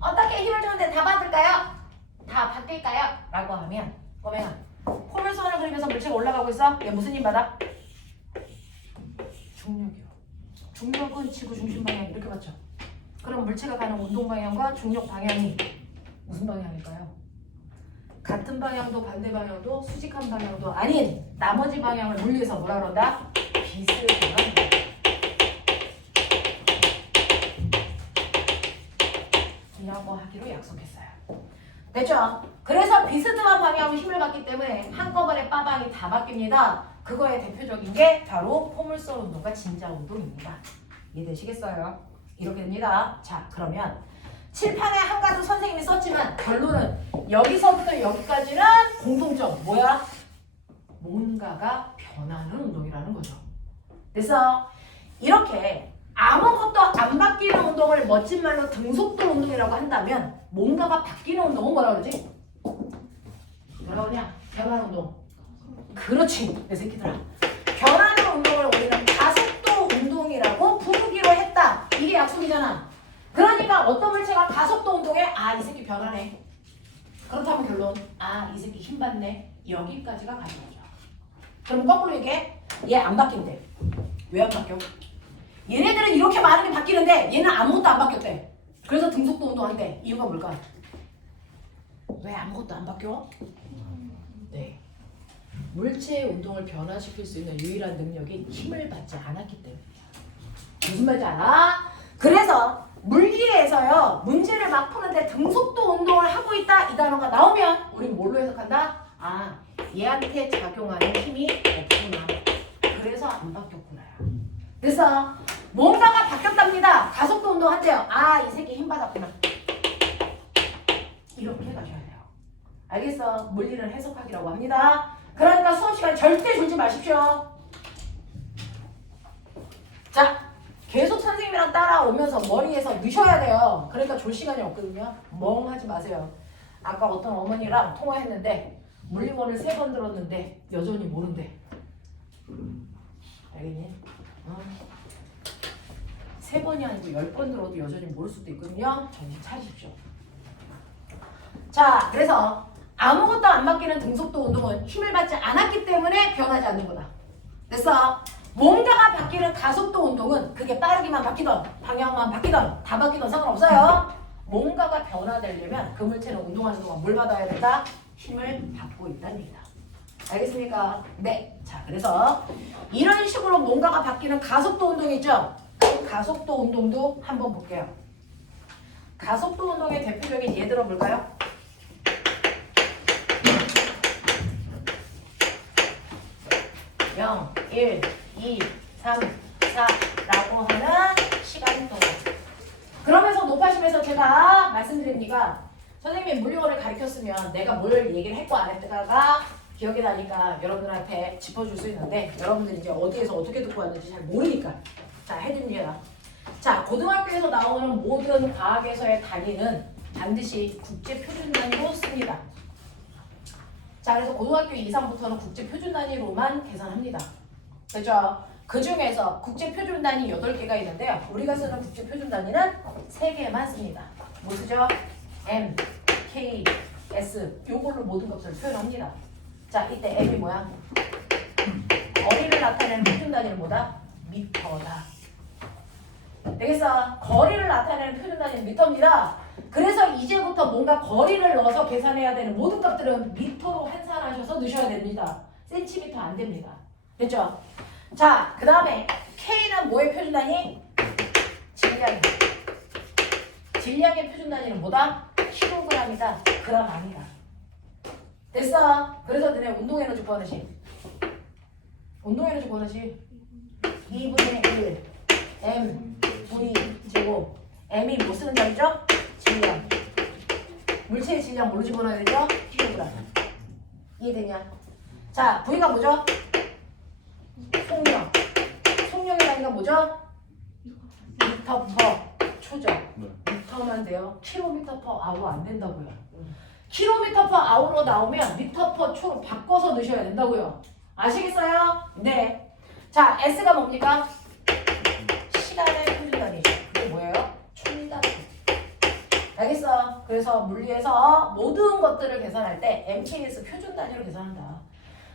어떻게 힘을 줬는데 다 바뀔까요? 다 바뀔까요? 라고 하면 그러면 포물선을 그리면서 물체가 올라가고 있어? 얘 무슨 힘 받아? 중력이요. 중력은 지구 중심 방향 이렇게 맞죠? 그럼 물체가 가는 운동 방향과 중력 방향이 무슨 방향일까요? 같은 방향도 반대 방향도 수직한 방향도 아닌 나머지 방향을 물리해서 뭐라 그런다? 비스듬한 방향. 이라고 하기로 약속했어요. 됐죠? 그래서 비스듬한 방향으로 힘을 받기 때문에 한꺼번에 빠방이 다 바뀝니다. 그거의 대표적인 게 바로 포물선 운동과 진자 운동입니다. 이해되시겠어요? 이렇게 됩니다. 자, 그러면 칠판에 한 가지 선생님이 썼지만 결론은 여기서부터 여기까지는 공통점 뭐야? 뭔가가 변하는 운동이라는 거죠. 그래서 이렇게 아무것도 안 바뀌는 운동을 멋진 말로 등속도 운동이라고 한다면 뭔가가 바뀌는 운동은 뭐라 그러지? 뭐라 그러냐? 변하는 운동. 그렇지, 내 새끼들아. 변하는 운동을 우리는 가속도 운동이라고 부르기로 했다. 이게 약속이잖아. 그러니까 어떤 물체가 가속도 운동에 아, 이 새끼 변하네. 그렇다면 결론 아, 이 새끼 힘 받네. 여기까지가 가는 거죠. 그럼 거꾸로 얘기해. 얘 안 바뀐대. 왜 안 바뀌어? 얘네들은 이렇게 많은 게 바뀌는데 얘는 아무것도 안 바뀌었대. 그래서 등속도 운동한대. 이유가 뭘까? 왜 아무것도 안 바뀌어? 네. 물체의 운동을 변화시킬 수 있는 유일한 능력이 힘을 받지 않았기 때문이야. 무슨 말인지 알아? 그래서 물리에서요. 문제를 막 푸는데 등속도 운동을 하고 있다 이 단어가 나오면 우리는 뭘로 해석한다? 아, 얘한테 작용하는 힘이 없구나. 그래서 안 바뀌었구나. 그래서 뭔가가 바뀌었답니다. 가속도 운동 한대요. 아, 이 새끼 힘 받았구나. 이렇게 해가셔야 돼요. 알겠어? 물리는 해석하기라고 합니다. 그러니까 수업 시간 절대 졸지 마십시오. 자, 계속 선생님이랑 따라오면서 머리에서 넣으셔야 돼요. 그러니까 졸 시간이 없거든요. 멍하지 마세요. 아까 어떤 어머니랑 통화했는데 물리원을 3번 들었는데 여전히 모른대. 알겠니? 세 번이 아니고 10번 들어도 여전히 모를 수도 있거든요. 정신 차리십시오. 자, 그래서 아무것도 안 바뀌는 등속도 운동은 힘을 받지 않았기 때문에 변하지 않는 거다. 됐어? 뭔가가 바뀌는 가속도 운동은 그게 빠르기만 바뀌던 방향만 바뀌던 다 바뀌던 상관없어요. 뭔가가 변화되려면 그 물체는 운동하는 동안 뭘 받아야 된다? 힘을 받고 있다는 얘기다. 알겠습니까? 네. 자, 그래서 이런 식으로 뭔가가 바뀌는 가속도 운동 있죠? 그 가속도 운동도 한번 볼게요. 가속도 운동의 대표적인 예들어 볼까요? 0, 1, 2, 3, 4라고 하는 시간 동안. 그러면서 높아심에서 제가 말씀드립니다. 선생님이 물리원을 가르쳤으면 내가 뭘 얘기를 했고 안 했다가 기억이 나니까 여러분들한테 짚어줄 수 있는데 여러분들이 이제 어디에서 어떻게 듣고 왔는지 잘 모르니까 자 해드립니다. 자, 고등학교에서 나오는 모든 과학에서의 단위는 반드시 국제표준 단위로 씁니다. 자, 그래서 고등학교 이상부터는 국제표준 단위로만 계산합니다. 그죠? 그 중에서 국제표준 단위 8개가 있는데요. 우리가 쓰는 국제표준 단위는 3개만 씁니다. 뭐 쓰죠? M, K, S 요걸로 모든 것을 표현합니다. 자, 이때 M이 뭐야? 거리를 나타내는 표준 단위는 뭐다? 미터다. 되겠어? 거리를 나타내는 표준 단위는 미터입니다. 그래서 이제부터 뭔가 거리를 넣어서 계산해야 되는 모든 값들은 미터로 환산하셔서 넣으셔야 됩니다. 센티미터 안 됩니다. 됐죠? 자, 그 다음에 K는 뭐의 표준 단위? 질량. 질량의 표준 단위는 뭐다? 킬로그램이다. 그램 아니다. 됐어? 그래서 너네 운동에너지 구하듯이 운동에너지 구하듯이 2분의 1 M V 제곱 M이 뭐 쓰는 단위죠? 질량. 물체의 질량 뭘로 집어넣어야 되죠? 킬로그램. 이해되냐? 자, V가 뭐죠? 속력. 속력의 단위가 뭐죠? 미터 퍼 초죠. 미터만 돼요. 킬로미터 퍼 아워 안 된다고요. 킬로미터 퍼 아워로 나오면 미터 퍼 초로 바꿔서 넣으셔야 된다고요. 아시겠어요? 네. 자, S가 뭡니까? 시간의 표준 단위죠. 그게 뭐예요? 초이다. 알겠어? 그래서 물리에서 모든 것들을 계산할 때 MKS 표준 단위로 계산한다.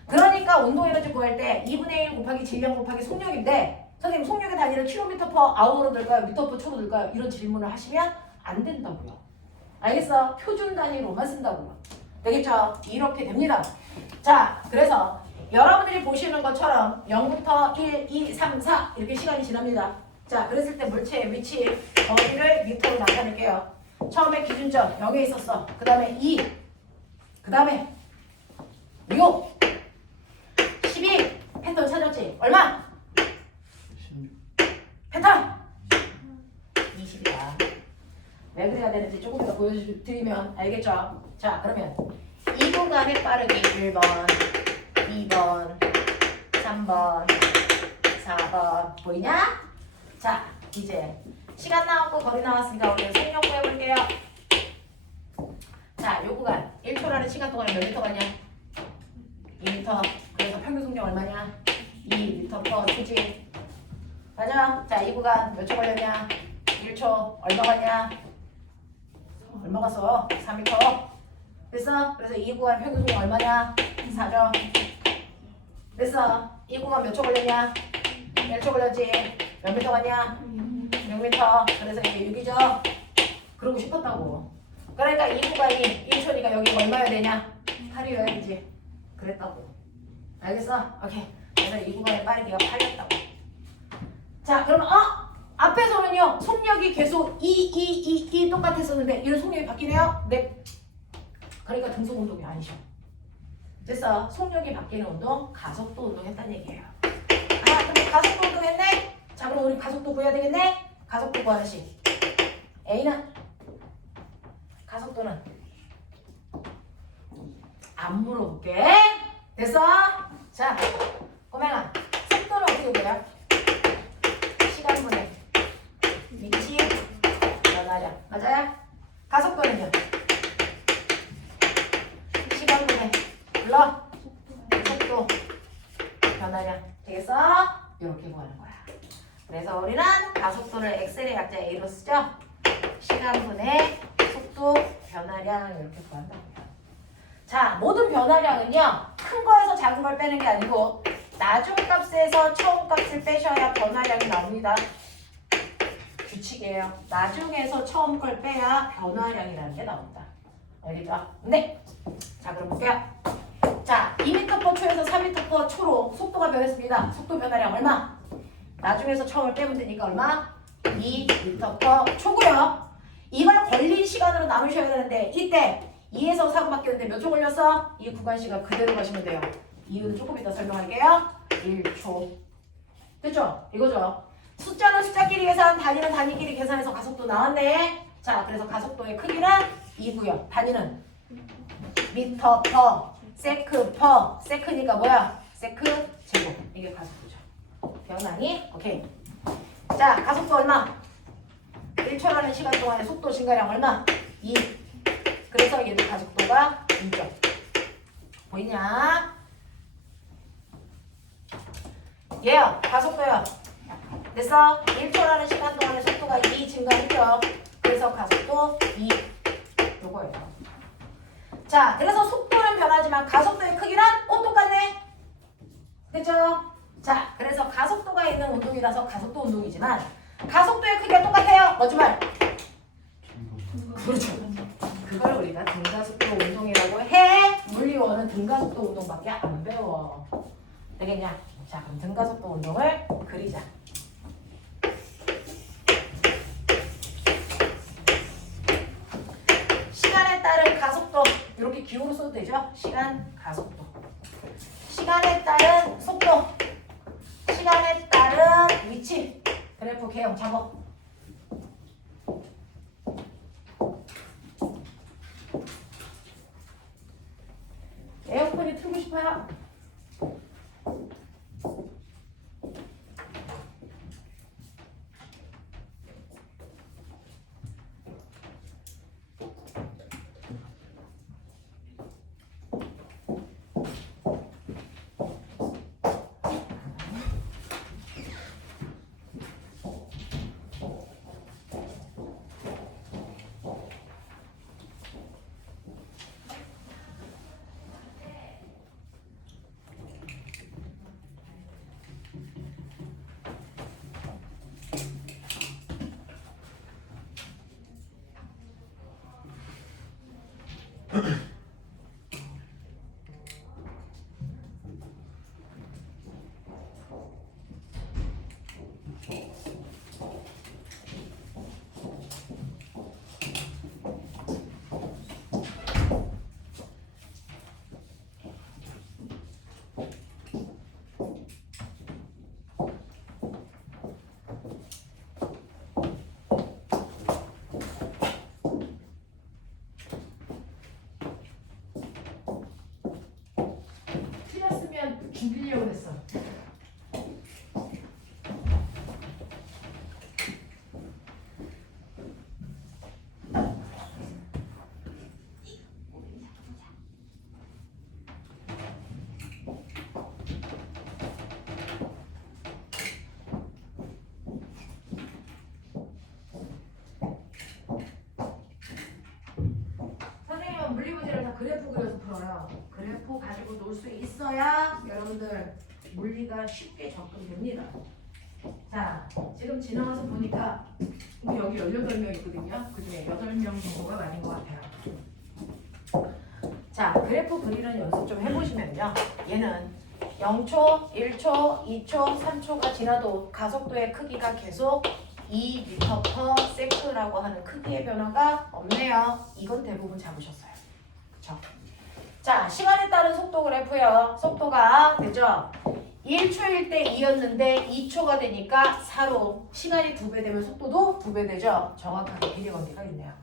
그러니까 운동 에너지 구할 때 2분의 1 곱하기 질량 곱하기 속력인데 선생님 속력의 단위를 킬로미터 퍼 아워로 넣을까요? 미터 퍼 초로 넣을까요? 이런 질문을 하시면 안 된다고요. 알겠어? 표준 단위로만 쓴다고요. 되겠죠? 이렇게 됩니다. 자, 그래서 여러분들이 보시는 것처럼 0부터 1, 2, 3, 4 이렇게 시간이 지납니다. 자, 그랬을 때 물체의 위치, 거리를 미터로 나타낼게요. 처음에 기준점 0에 있었어. 그 다음에 2, 그 다음에 6, 12 패턴 찾았지? 얼마? 16. 패턴 20이다. 왜 그래야 되는지 조금 더 보여드리면 알겠죠? 자, 그러면 이 구간의 빠르기 1번, 2번, 3번, 4번 보이냐? 자, 이제 시간 나왔고 거리 나왔으니까 우리 속력 구해볼게요. 자, 요 구간 1초라는 시간 동안에 몇 미터 가냐? 2미터. 그래서 평균 속력 얼마냐? 2미터 퍼 초지. 맞아? 자, 이 구간 몇 초 걸렸냐? 1초. 얼마 갔냐? 얼마 갔어? 3미터. 됐어? 그래서 이 구간 평균 속력 얼마냐? 4죠. 됐어? 이 구간 몇 초 걸렸냐? 1초 걸렸지? 몇 미터 갔냐? 6미터. 그래서 이게 6이죠? 그러고 싶었다고. 그러니까 이 구간이 1초니까 여기 얼마여야 되냐? 8이어야 되지. 그랬다고. 알겠어? 오케이. 그래서 이 구간의 빠르기가 8이었다고. 자, 그러면 앞에서는요. 속력이 계속 2 똑같았었는데 이런 속력이 바뀌네요? 네. 그러니까 등속 운동이 아니죠. 됐어? 속력이 바뀌는 운동, 가속도 운동 했다는 얘기예요. 아, 근데 가속도 운동 했네? 자, 그럼 우리 가속도 구해야 되겠네? 가속도 구하는 식. A는 가속도는 안 물어볼게. 됐어? 자, 꼬맹아, 속도는 어떻게 구해요? 시간분의 위치 변화량. 맞아요? 가속도는요? 시간분의 불러 속도 변화량. 되겠어? 이렇게 구하는 거야. 그래서 우리는 가속도를 엑셀의 약자 A로 쓰죠. 시간분의 속도 변화량 이렇게 구한다. 자, 모든 변화량은요. 큰 거에서 작은 걸 빼는 게 아니고 나중 값에서 처음 값을 빼셔야 변화량이 나옵니다. 규칙이에요. 나중에서 처음 걸 빼야 변화량이라는 게 나옵니다. 알겠죠? 네. 자, 그럼 볼게요. 자, 2m/초에서 3m/초로 속도가 변했습니다. 속도 변화량 얼마? 나중에서 처음을 빼면 되니까 얼마? 2m/초고요. 이걸 걸린 시간으로 나누셔야 되는데 이때 2에서 4가 바뀌었는데 몇 초 걸렸어? 이 구간 시간 그대로 가시면 돼요. 이유는 조금 이따 설명할게요. 1초. 됐죠? 이거죠? 숫자는 숫자끼리 계산, 단위는 단위끼리 계산해서 가속도 나왔네. 자, 그래서 가속도의 크기는 2고요. 단위는 미터 퍼, 세크 퍼, 세크니까 뭐야? 세크 제곱. 이게 가속도죠. 변환이 오케이. 자, 가속도 얼마? 1초라는 시간 동안의 속도 증가량 얼마? 2. 그래서 얘도 가속도가 2죠. 보이냐? 얘요. 가속도요. 됐어? 1초라는 시간 동안의 속도가 2 증가했죠. 그래서 가속도 2. 요거예요. 자, 그래서 속도는 변하지만 가속도의 크기는 똑같네. 됐죠? 자, 그래서 가속도가 있는 운동이라서 가속도 운동이지만 가속도의 크기가 똑같아요. 거짓말. 그렇죠. 그걸 우리가 등가속도 운동이라고 해. 물리원은 등가속도 운동밖에 안 배워. 되겠냐? 자, 그럼 등가속도 운동을 그리자. 시간에 따른 가속도 이렇게 기호로 써도 되죠? 시간, 가속도. 시간에 따른 속도. 시간에 따른 위치. 그래프 개형 작업. 에어컨이 틀고 싶어요? 죽이려고 했어. 선생님은 물리문제를 다 그래프 그려서 풀어요. 그래프 가지고 놀 수 있어야 여러분들 물리가 쉽게 접근됩니다. 자, 지금 지나가서 보니까 여기 18명 있거든요. 그 중에 8명 정도가 맞은 것 같아요. 자, 그래프 그리는 연습 좀 해보시면요. 얘는 0초, 1초, 2초, 3초가 지나도 가속도의 크기가 계속 2m/s라고 하는 크기의 변화가 없네요. 이건 대부분 잡으셨어요. 그쵸? 자, 시간에 따른 속도 그래프요. 속도가 되죠? 1초일 때 2였는데 2초가 되니까 4로 시간이 2배 되면 속도도 2배 되죠? 정확하게 비례관계가 있네요.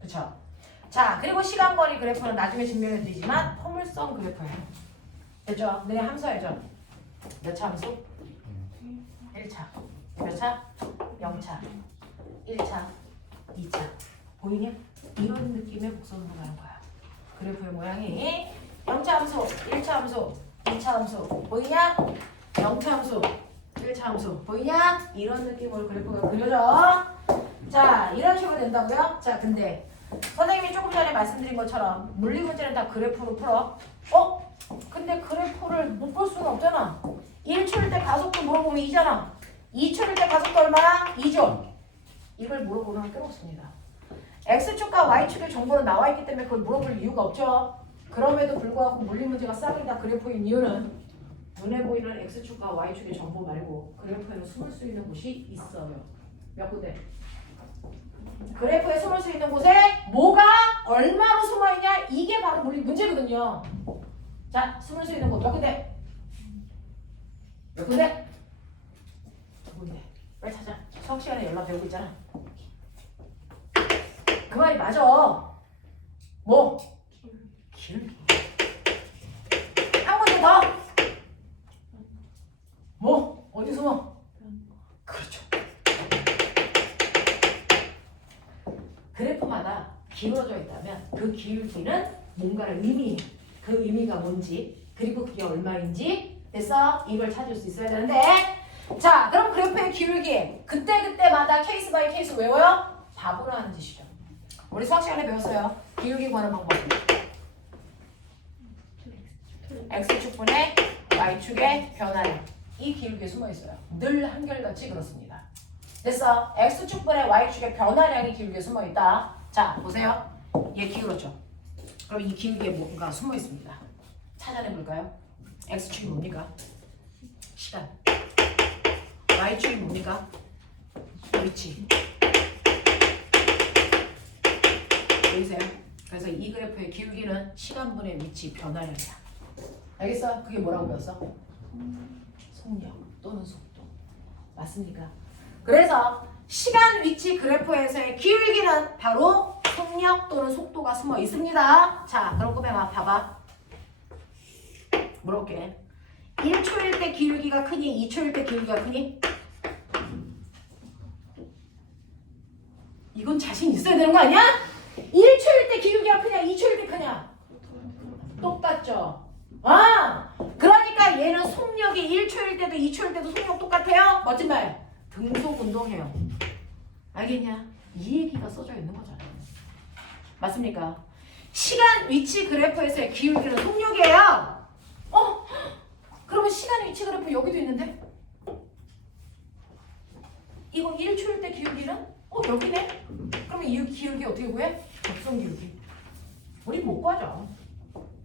그쵸? 자, 그리고 시간거리 그래프는 나중에 증명해 드리지만 포물선 그래프예요. 됐죠? 너네 함수 알죠? 몇 차 함수? 1차. 몇 차? 0차. 1차. 2차. 보이냐? 이런 느낌의 곡선으로 가는 거야. 그래프의 모양이 0차 함수, 1차 함수, 2차 함수 보이냐? 0차 함수, 1차 절대차 함수 보이냐? 이런 느낌으로 그래프가 그려져. 자, 이런 식으로 된다고요? 자, 근데 선생님이 조금 전에 말씀드린 것처럼 물리 문제는 다 그래프로 풀어. 근데 그래프를 못 볼 수는 없잖아. 1초일 때 가속도 물어보면 2잖아. 2초일 때 가속도 얼마나? 2죠. 이걸 물어보면 할 필요 없습니다. X축과 Y축의 정보는 나와 있기 때문에 그걸 물어볼 이유가 없죠. 그럼에도 불구하고 물리 문제가 싹이 다 그래프인 이유는 눈에 보이는 X축과 Y축의 정보 말고 그래프에는 숨을 수 있는 곳이 있어요. 몇 군데? 그래프에 숨을 수 있는 곳에 뭐가 얼마로 숨어있냐? 이게 바로 물리 문제거든요. 자, 숨을 수 있는 곳 몇 군데? 몇 군데? 두 군데. 빨리 찾아. 수학 시간에 연락 배우고 있잖아. 그 말이 맞아. 뭐? 기울기. 한 군데 더. 뭐? 어디 숨어? 그렇죠. 그래프마다 기울어져 있다면 그 기울기는 뭔가를 의미해. 그 의미가 뭔지 그리고 그게 얼마인지 됐어? 이걸 찾을 수 있어야 되는데 자 그럼 그래프의 기울기 그때그때마다 케이스 바이 케이스 외워요? 바보라 하는 짓이죠. 우리 수학 시간에 배웠어요. 기울기 구하는 방법. X축분의 Y축의 변화량. 이 기울기에 숨어있어요. 늘 한결같이 그렇습니다. 됐어. X축분의 Y축의 변화량이 기울기에 숨어있다. 자 보세요. 얘 기울었죠. 그럼 이 기울기에 뭔가 숨어있습니다. 찾아내볼까요? X축이 뭡니까? 시간. Y축이 뭡니까? 위치. 보이세요? 그래서 이 그래프의 기울기는 시간분의 위치 변화량이다. 알겠어? 그게 뭐라고 배웠어? 속력 또는 속도. 맞습니까? 그래서 시간 위치 그래프에서의 기울기는 바로 속력 또는 속도가 숨어 있습니다. 자, 그럼 꼬매마 봐봐. 물어볼게. 1초일 때 기울기가 크니 2초일 때 기울기가 크니? 이건 자신 있어야 되는 거 아니야? 1초일 때 기울기가 크냐 2초일 때 크냐? 똑같죠. 그러니까 얘는 속력이 1초일 때도 2초일 때도 속력 똑같아요. 멋진 말. 등속 운동해요. 알겠냐? 이 얘기가 써져 있는 거잖아요. 맞습니까? 시간 위치 그래프에서의 기울기는 속력이에요. 그러면 시간 위치 그래프 여기도 있는데? 이거 1초일 때 기울기는? 여기네? 그러면 이 기울기 어떻게 구해? 접선 기울기. 우린 못 구하죠.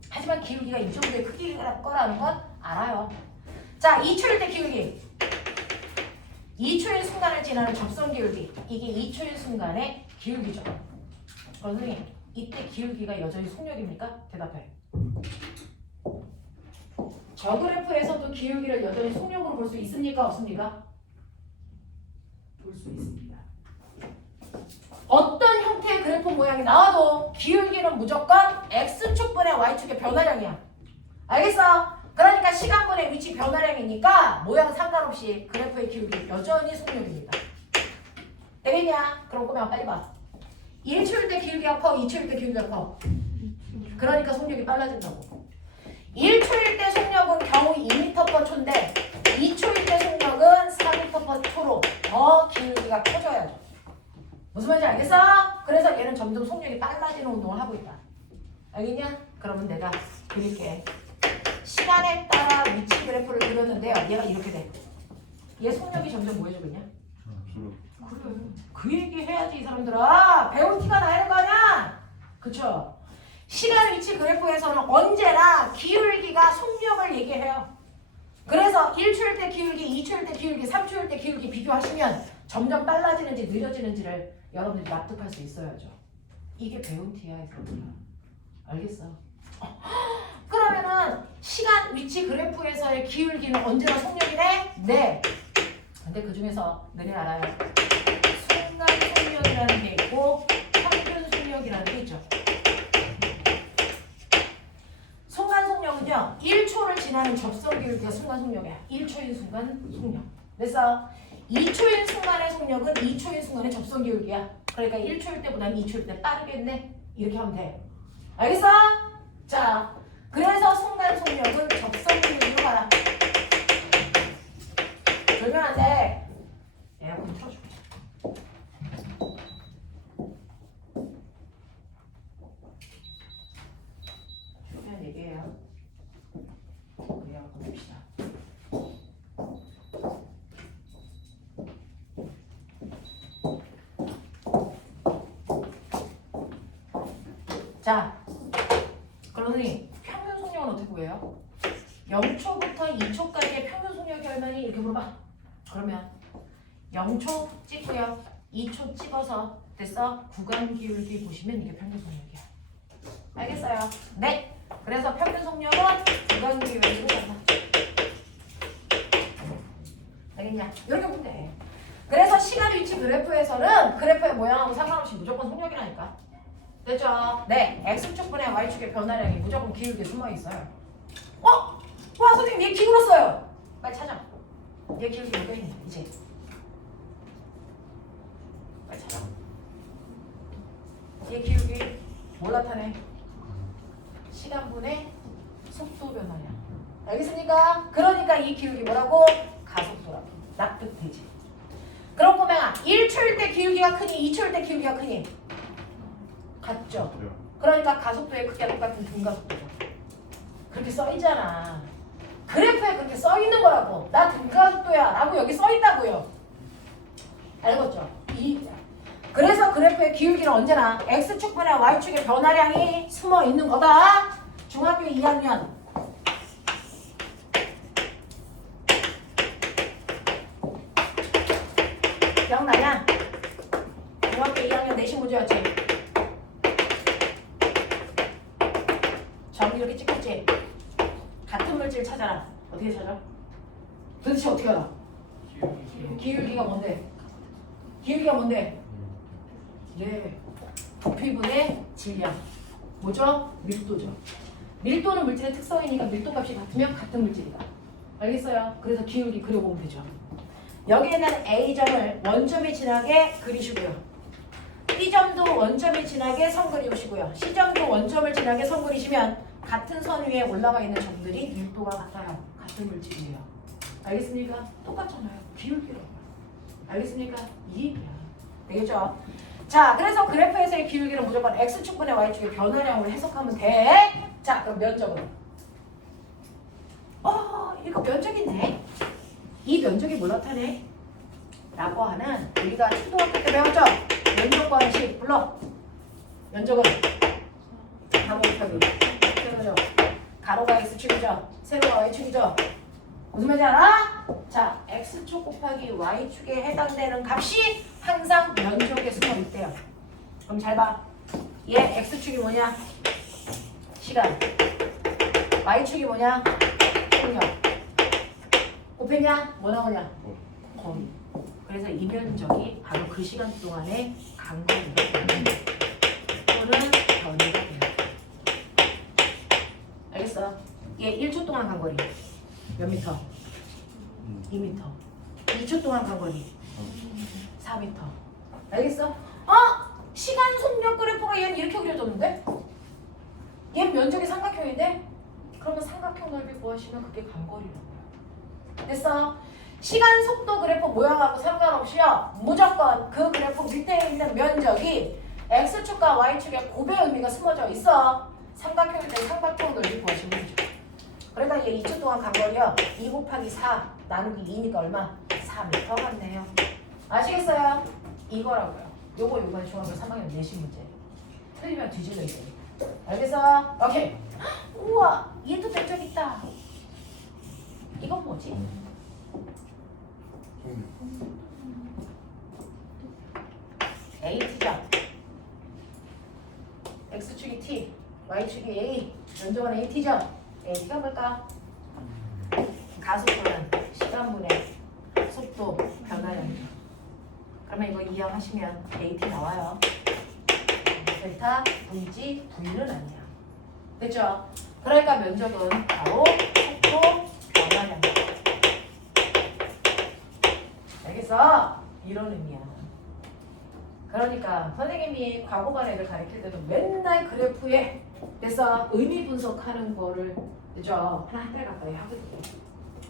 하지만 기울기가 이 정도의 크기일 거라는 건 알아요. 자, 2초일 때 기울기. 2초의 순간을 지나는 접선 기울기. 이게 2초의 순간의 기울기죠. 선생님, 이때 기울기가 여전히 속력입니까? 대답해. 저 그래프에서도 기울기를 여전히 속력으로 볼 수 있습니까? 없습니까? 볼 수 있습니다. 어떤 형태의 그래프 모양이 나와도 기울기는 무조건 X축분의 Y축의 변화량이야. 알겠어? 그러니까 시간분의 위치 변화량이니까 모양 상관없이 그래프의 기울기 여전히 속력입니다. 되겠냐? 그럼 꼬매가 빨리 봐. 1초일 때 기울기가 커, 2초일 때 기울기가 커. 그러니까 속력이 빨라진다고. 1초일 때 속력은 겨우 2m/초인데 2초일 때 속력은 4m/초로 더 기울기가 커져야죠. 무슨 말인지 알겠어? 그래서 얘는 점점 속력이 빨라지는 운동을 하고 있다. 알겠냐? 그러면 내가 그릴게. 시간에 따라 위치 그래프를 그렸는데요. 얘가 이렇게 돼. 얘 속력이 점점 뭐 해주고 있냐? 그래. 그 얘기 해야지 이 사람들아. 배운 티가 나는 거 아니야? 그쵸? 시간 위치 그래프에서는 언제나 기울기가 속력을 얘기해요. 그래서 1초일 때 기울기, 2초일 때 기울기, 3초일 때 기울기 비교하시면 점점 빨라지는지 느려지는지를 여러분들이 납득할 수 있어야죠. 이게 배운 티야 이 사람들아. 알겠어? 그러면은 시간 위치 그래프에서의 기울기는 언제나 속력이네? 네. 근데 그 중에서 너네 알아요? 순간 속력이라는 게 있고 평균 속력이라는 게 있죠. 순간 속력은요 1초를 지나는 접선 기울기가 순간 속력이야. 1초인 순간 속력. 그래서 2초인 순간의 속력은 2초인 순간의 접선 기울기야. 그러니까 1초일 때보다는 2초일 때 빠르겠네. 이렇게 하면 돼. 알겠어? 자, 그래서 순간 속력은 접선 기울기로 가라. 그러면 자, 그러니 평균 속력은 어떻게 구해요? 0초부터 2초까지의 평균 속력이 얼마니? 이렇게 물어봐. 그러면 0초 찍고요. 2초 찍어서 됐어? 구간 기울기 보시면 이게 평균 속력이야. 알겠어요? 네. 그래서 평균 속력은 구간 기울기로 간다. 알겠냐? 이렇게 보면 돼. 그래서 시간 위치 그래프에서는 그래프의 모양하고 상관없이 무조건 속력이라니까. 됐죠? 네. X축분의 Y축의 변화량이 무조건 기울기에 숨어 있어요. 와 선생님 얘 기울었어요. 빨리 찾아. 얘 기울기 어디 있냐 이제. 빨리 찾아. 얘 기울기 뭘 나타내? 시간분의 속도 변화량. 알겠습니까? 그러니까 이 기울기 뭐라고? 가속도라고. 납득되지? 그럼 꼬맹아 1초일 때 기울기가 크니 2초일 때 기울기가 크니? 같죠? 그러니까 가속도의 크기가 똑같은 등가속도죠. 그렇게 써있잖아. 그래프에 그렇게 써있는 거라고. 나 등가속도야 라고 여기 써있다고요. 알겠죠? 그래서 그래프의 기울기는 언제나 X축분의 Y축의 변화량이 숨어 있는 거다. 중학교 2학년. 기억나냐? 중학교 2학년 내신 문제였지? 점 이렇게 찍혔지? 같은 물질 찾아라. 어떻게 찾아? 도대체 어떻게 알아? 기울기가 뭔데? 기울기가 뭔데? 예, 부피분의 질량. 뭐죠? 밀도죠. 밀도는 물질의 특성이니까 밀도값이 같으면 같은 물질이다. 알겠어요? 그래서 기울기 그려보면 되죠. 여기에는 A점을 원점이 지나게 그리시고요. B점도 원점이 지나게 선 그리시고요. C점도 원점을 지나게 선 그리시면 같은 선 위에 올라가 있는 점들이 밀도가 같아요. 같은 물질이에요. 알겠습니까? 똑같잖아요. 기울기라고요. 알겠습니까? 이 얘기야. 되겠죠? 자, 그래서 그래프에서의 기울기는 무조건 X축분의 Y축의 변화량으로 해석하면 돼. 자, 그럼 면적은? 이거 면적인데? 이 면적이 뭘 나타내? 라고 하는 우리가 초등학교 때 배웠죠? 면적 관식 불러. 면적은 가로 곱하기 세로죠. 가로가 X축이죠. 세로가 Y축이죠. 무슨 말인지 알아? 자, X축 곱하기 Y축에 해당되는 값이 항상 면적에 숨어 있대요. 그럼 잘 봐. 얘 X축이 뭐냐? 시간. Y축이 뭐냐? 속력. 곱했냐? 뭐 나오냐? 거리. 그래서 이 면적이 바로 그 시간 동안의 간거리 또는 거리가 돼요. 알겠어? 얘 1초 동안 간거리 몇 미터? 2미터. 2초 동안 간거리 4미터. 알겠어? 시간 속력 그래프가 얘는 이렇게 그려졌는데? 얘는 면적이 삼각형인데? 그러면 삼각형 넓이 구하시면 그게 간거리라고요. 됐어? 시간 속도 그래프 모양하고 상관없이요. 무조건 그 그래프 밑에 있는 면적이 X축과 Y축에 곱의 의미가 숨어져 있어. 삼각형일 때 삼각형 넓이 구하시면 되죠. 그러니까 얘 2초 동안 간 거리요. 2 곱하기 4 나누기 2니까 얼마? 4m 같네요. 아시겠어요? 이거라고요. 요거 이번에 중학교 3학년 내신 문제. 틀리면 뒤질러 있어요. 알겠어? 오케이. 우와, 얘도 면적 있다. 이건 뭐지? AT죠. X축이 T, Y축이 A, 면적은 AT죠. AT가 뭘까? 가속도는 시간분의 속도 변화량이죠. 그러면 이거 이해하시면 AT 나와요. 델타 Vg V는 아니야. 됐죠? 그러니까 면적은 바로 속도 변화량. 알겠어? 이런 의미야. 그러니까 선생님이 과거반 애들 가르칠 때도 맨날 그래프에 그래서 의미 분석하는 거를 그죠? 한 달 가까이 하거든요.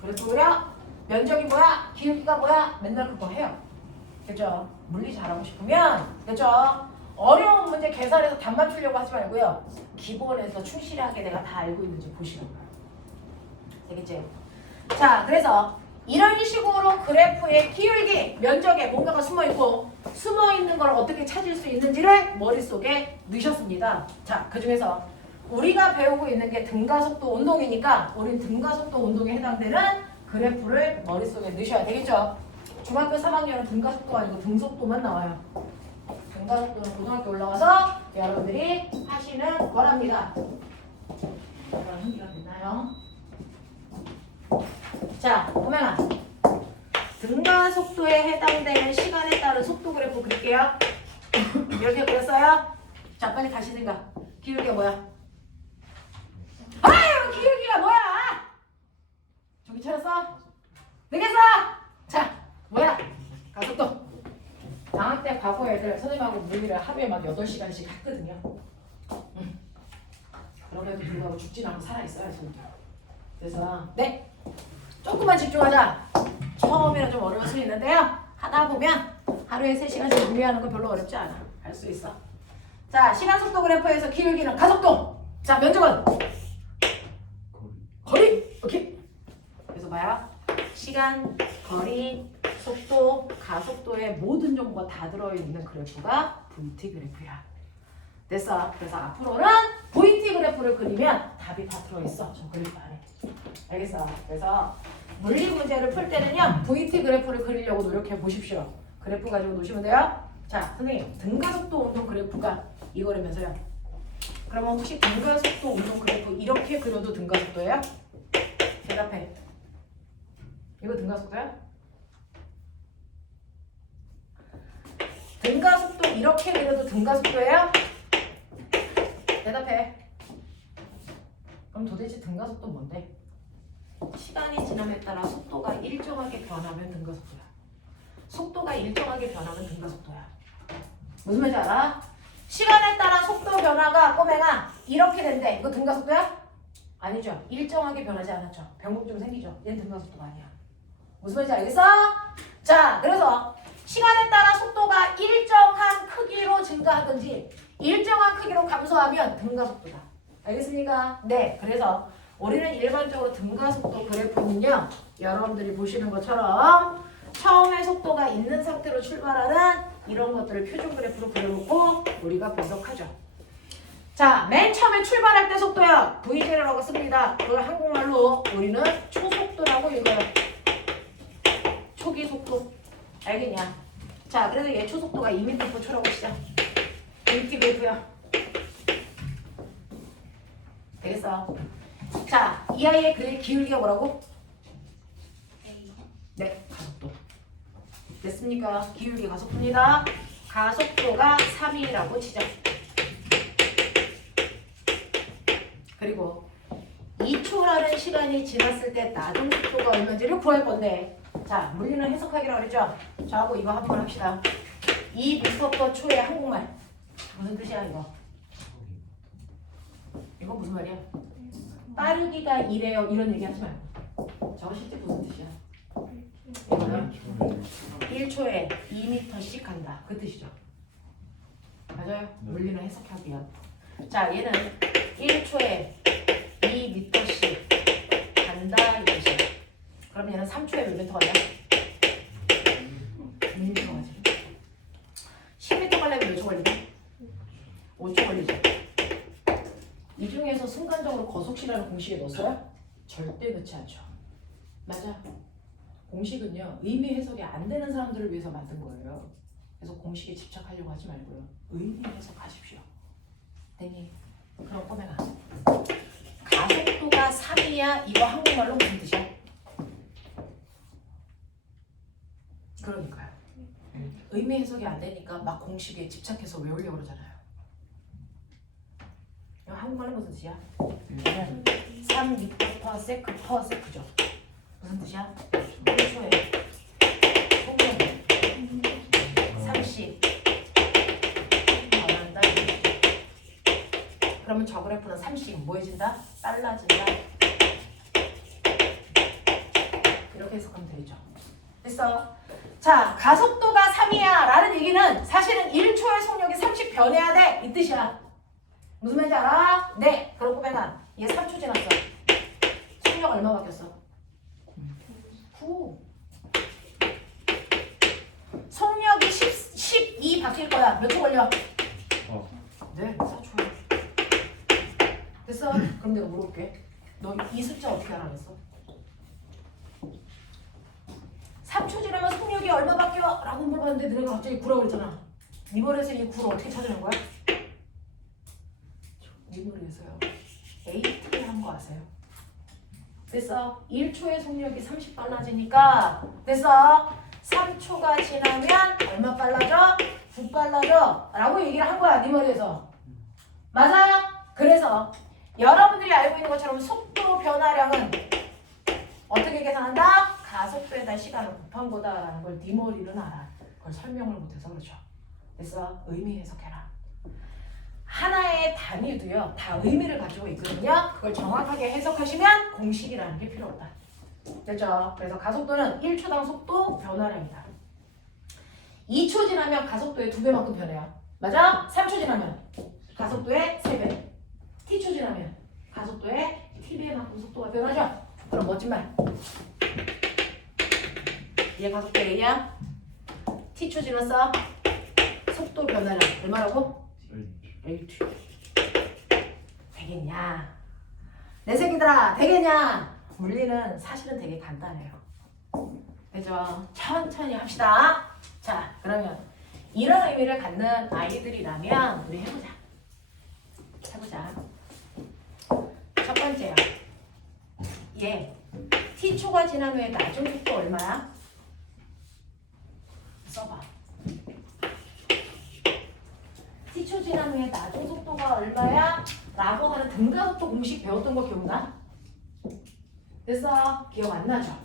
그래서 뭐야? 면적이 뭐야? 기울기가 뭐야? 맨날 그거 해요. 그죠? 물리 잘하고 싶으면 그죠? 어려운 문제 계산해서 답 맞추려고 하지 말고요. 기본에서 충실하게 내가 다 알고 있는지 보시는 거예요. 되겠지? 자, 그래서 이런 식으로 그래프의 기울기, 면적에 뭔가가 숨어있고 숨어있는 걸 어떻게 찾을 수 있는지를 머릿속에 넣으셨습니다. 자, 그 중에서 우리가 배우고 있는 게 등가속도 운동이니까 우린 등가속도 운동에 해당되는 그래프를 머릿속에 넣으셔야 되겠죠. 중학교 3학년은 등가속도가 아니고 등속도만 나와요. 등가속도는 고등학교 올라와서 여러분들이 하시는 거랍니다. 그럼 한기가 됐나요? 자, 보면아 등가속도에 해당되는 시간에 따른 속도 그래프 그릴게요. 이렇게 그렸어요? 자, 빨리 다시 생각. 기울기가 뭐야? 아유, 기울기가 뭐야? 저기 찾았어? 되겠어? 자, 뭐야? 가속도. 방학 때 과거 애들 선생님하고 물리를 하루에 막 8시간씩 했거든요. 그럼에도 불구하고 죽진 않고 살아있어요, 저는. 그래서 네, 조금만 집중하자. 처음에는 좀 어려울 수 있는데요. 하다 보면 하루에 3시간씩 물리하는 건 별로 어렵지 않아. 할 수 있어. 자, 시간 속도 그래프에서 기울기는 가속도. 자, 면적은 거리. 오케이. 그래서 봐요. 시간, 거리, 속도, 가속도의 모든 정보가 다 들어있는 그래프가 VT 그래프야. 됐어. 그래서 앞으로는 VT 그래프를 그리면 답이 다 들어있어. 저 그래프 안에. 알겠어. 그래서 물리 문제를 풀 때는요. VT 그래프를 그리려고 노력해 보십시오. 그래프 가지고 노시면 돼요. 자, 선생님. 등가속도 운동 그래프가 이거라면서요. 그러면 혹시 등가속도 운동 그래프 이렇게 그려도 등가속도예요? 대답해. 이거 등가속도야? 등가속도 이렇게 그려도 등가속도예요? 대답해. 그럼 도대체 등가속도 뭔데? 시간이 지남에 따라 속도가 일정하게 변하면 등가속도야. 속도가 일정하게 변하면 등가속도야. 무슨 말인지 알아? 시간에 따라 속도 변화가 꼬맹아 이렇게 된대. 이거 등가속도야? 아니죠. 일정하게 변하지 않았죠. 변곡 생기죠. 얘는 등가속도가 아니야. 무슨 말인지 알겠어? 자, 그래서 시간에 따라 속도가 일정한 크기로 증가하든지 일정한 크기로 감소하면 등가속도다. 알겠습니까? 네. 그래서 우리는 일반적으로 등가속도 그래프는요. 여러분들이 보시는 것처럼 처음에 속도가 있는 상태로 출발하는 이런 것들을 표준 그래프로 그려놓고 우리가 분석하죠. 자, 맨 처음에 출발할 때 속도요. V제로라고 씁니다. 그걸 한국말로 우리는 초속도라고 읽어요. 초기 속도. 알겠냐? 자, 그래서 얘 초속도가 2m/초라고 시작. VT 그래프야. 되겠어? 자, 이 아이의 그 기울기가 뭐라고? 네, 가속도. 됐습니까? 기울기 가속도입니다. 가속도가 3이라고 치자. 그리고 2초라는 시간이 지났을 때 나중 속도가 얼마인지를 구할 건데, 자, 물리는 해석하기로 그랬죠? 저하고 이거 한번 합시다. 2m/초의 한국말 무슨 뜻이야 이거? 이거 무슨 말이야? 빠르기가 이래요 이런 얘기 하지 말고 저거 실제 무슨 뜻이야? 이거는 1초에 2m씩 간다 그 뜻이죠. 맞아요? 물리는 해석하기 위한. 자, 얘는 1초에 2m씩 간다 이 뜻이야. 그럼 얘는 3초에 몇 m 가냐? 2m 가지. 10m 가려면 몇 초 걸리냐? 5초 걸리죠. 이 중에서 순간적으로 거속시라는 공식에 넣었어요? 절대 넣지 않죠. 맞아. 공식은요. 의미 해석이 안 되는 사람들을 위해서 만든 거예요. 그래서 공식에 집착하려고 하지 말고요. 의미 해석하십시오. 땡이. 그럼 꼬매가. 가속도가 3이야. 이거 한국말로 무슨 뜻이야? 그러니까요. 의미 해석이 안 되니까 막 공식에 집착해서 외우려고 그러잖아요. 이거 한국말로 무슨 뜻이야? 3m/s죠. 무슨 뜻이야? 1초에 속력 30 변한다. 그러면 저 그래프는 30 뭐해진다? 빨라진다. 이렇게 해석하면 되죠. 됐어? 자, 가속도가 3이야 라는 얘기는 사실은 1초의 속력이 30 변해야 돼 이 뜻이야. 무슨 말인지 알아? 네. 그럼 꼬매가 얘 3초 지났어. 속력 얼마 바뀌었어? 9. 속력이 12 바뀔 거야. 몇 초 걸려? 네, 4초야. 됐어? 그럼 내가 물어볼게. 너 이 숫자 어떻게 알아냈어? 3초 지나면 속력이 얼마 바뀌어? 라고 물어봤는데 너네가 갑자기 9라고 그랬잖아. 네 머리에서 이 9를 어떻게 찾아낸 거야? 네 머리에서요. AT 한 거 아세요? 됐어? 1초의 속력이 30 빨라지니까 됐어? 3초가 지나면 얼마 빨라져? 9 빨라져? 라고 얘기를 한 거야. 네 머리에서. 맞아요? 그래서 여러분들이 알고 있는 것처럼 속도 변화량은 어떻게 계산한다? 가속도에다 시간을 곱한 거다라는 걸 네 머리는 알아. 그걸 설명을 못해서 그렇죠. 됐어? 의미 해석해라. 하나의 단위도요. 다 의미를 가지고 있거든요. 그걸 정확하게 해석하시면 공식이라는 게 필요 없다. 됐죠? 그래서 가속도는 1초당 속도 변화량이다. 2초 지나면 가속도의 2배만큼 변해요. 맞아? 3초 지나면 가속도의 3배. t초 지나면 가속도의 t배만큼 속도가 변하죠? 그럼 멋진 말. 얘 가속도 A야. t초 지났어. 속도 변화량 얼마라고? AT. 되겠냐? 내 새끼들아 되겠냐? 물리는 사실은 되게 간단해요. 그죠? 천천히 합시다. 자, 그러면 이런 의미를 갖는 아이들이라면 우리 해보자. 첫 번째요. 얘 t초가 지난 후에 나중 속도 얼마야? 써봐. t초 지난 후에 나중 속도가 얼마야? 라고 하는 등가속도 공식 배웠던 거 기억나? 됐어? 기억 안 나죠?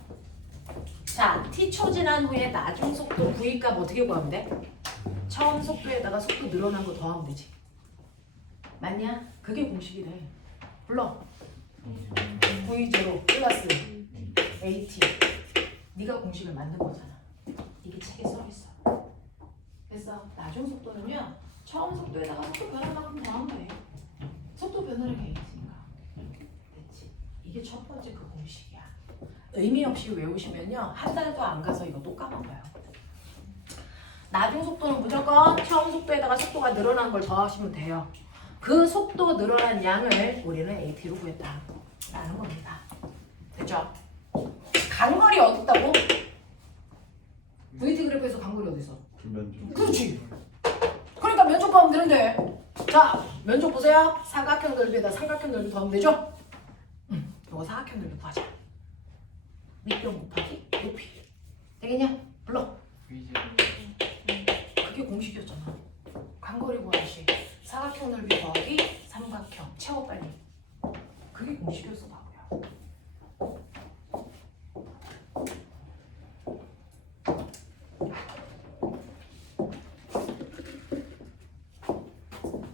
자, t초 지난 후에 나중 속도 v값 어떻게 구하면 돼? 처음 속도에다가 속도 늘어난 거 더하면 되지. 맞냐? 그게 공식이래. 불러. v0 플러스 at. 네가 공식을 만든 거잖아. 이게 책에 써 있어. 됐어? 나중 속도는요. 처음 속도에다가 속도 변화만큼 더한 거예요. 속도 변화를 계획했으니까. 됐지? 이게 첫 번째 그 공식이야. 의미 없이 외우시면요. 한 달도 안 가서 이거 또 까먹어요. 나중 속도는 무조건 처음 속도에다가 속도가 늘어난 걸 더하시면 돼요. 그 속도 늘어난 양을 우리는 AT로 구했다. 라는 겁니다. 됐죠? 간거리 어디 있다고? VT 그래프에서 간거리 어디 있어? 그렇지. 그러니까 면적 구하면 되는데. 자, 면적 보세요. 사각형 넓이에다 삼각형 넓이 더하면 되죠? 이거 사각형 넓이 구하자. 밑변 곱하기 높이. 되겠냐? 불러. 그게 공식이었잖아. 간거리 구하듯이 사각형 넓이 더하기 삼각형. 채워 빨리. 그게 공식이었어 바보야.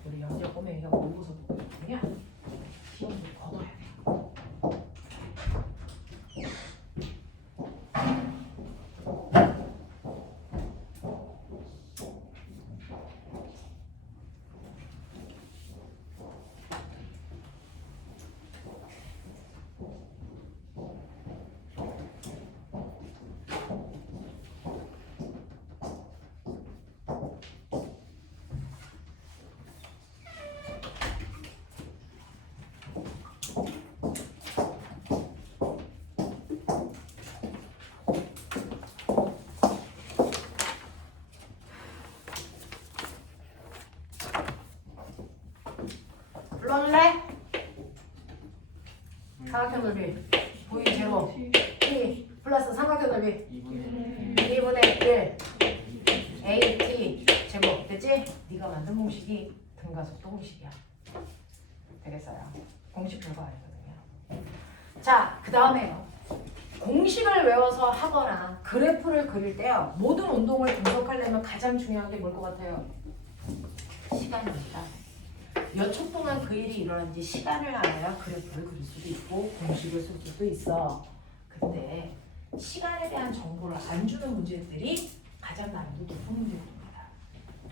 우리 영재 꼬맹이가 모의고사 보고 있거든요. 시험을 걷어야 돼. 불러줄래? 사각형 넓이 V0 T 플러스 삼각형 넓이 2분의 1 AT 제곱 됐지? 네가 만든 공식이 등가속도 공식이야. 되겠어요? 공식 별거 아니거든요. 자, 그 다음에요. 공식을 외워서 하거나 그래프를 그릴 때요. 모든 운동을 분석하려면 가장 중요한 게 뭘 것 같아요? 시간입니다. 몇 초 동안 그 일이 일어난지 시간을 알아야 그래프를 그릴 수도 있고 공식을 쓸 수도 있어. 근데 시간에 대한 정보를 안 주는 문제들이 가장 난이도 높은 문제입니다.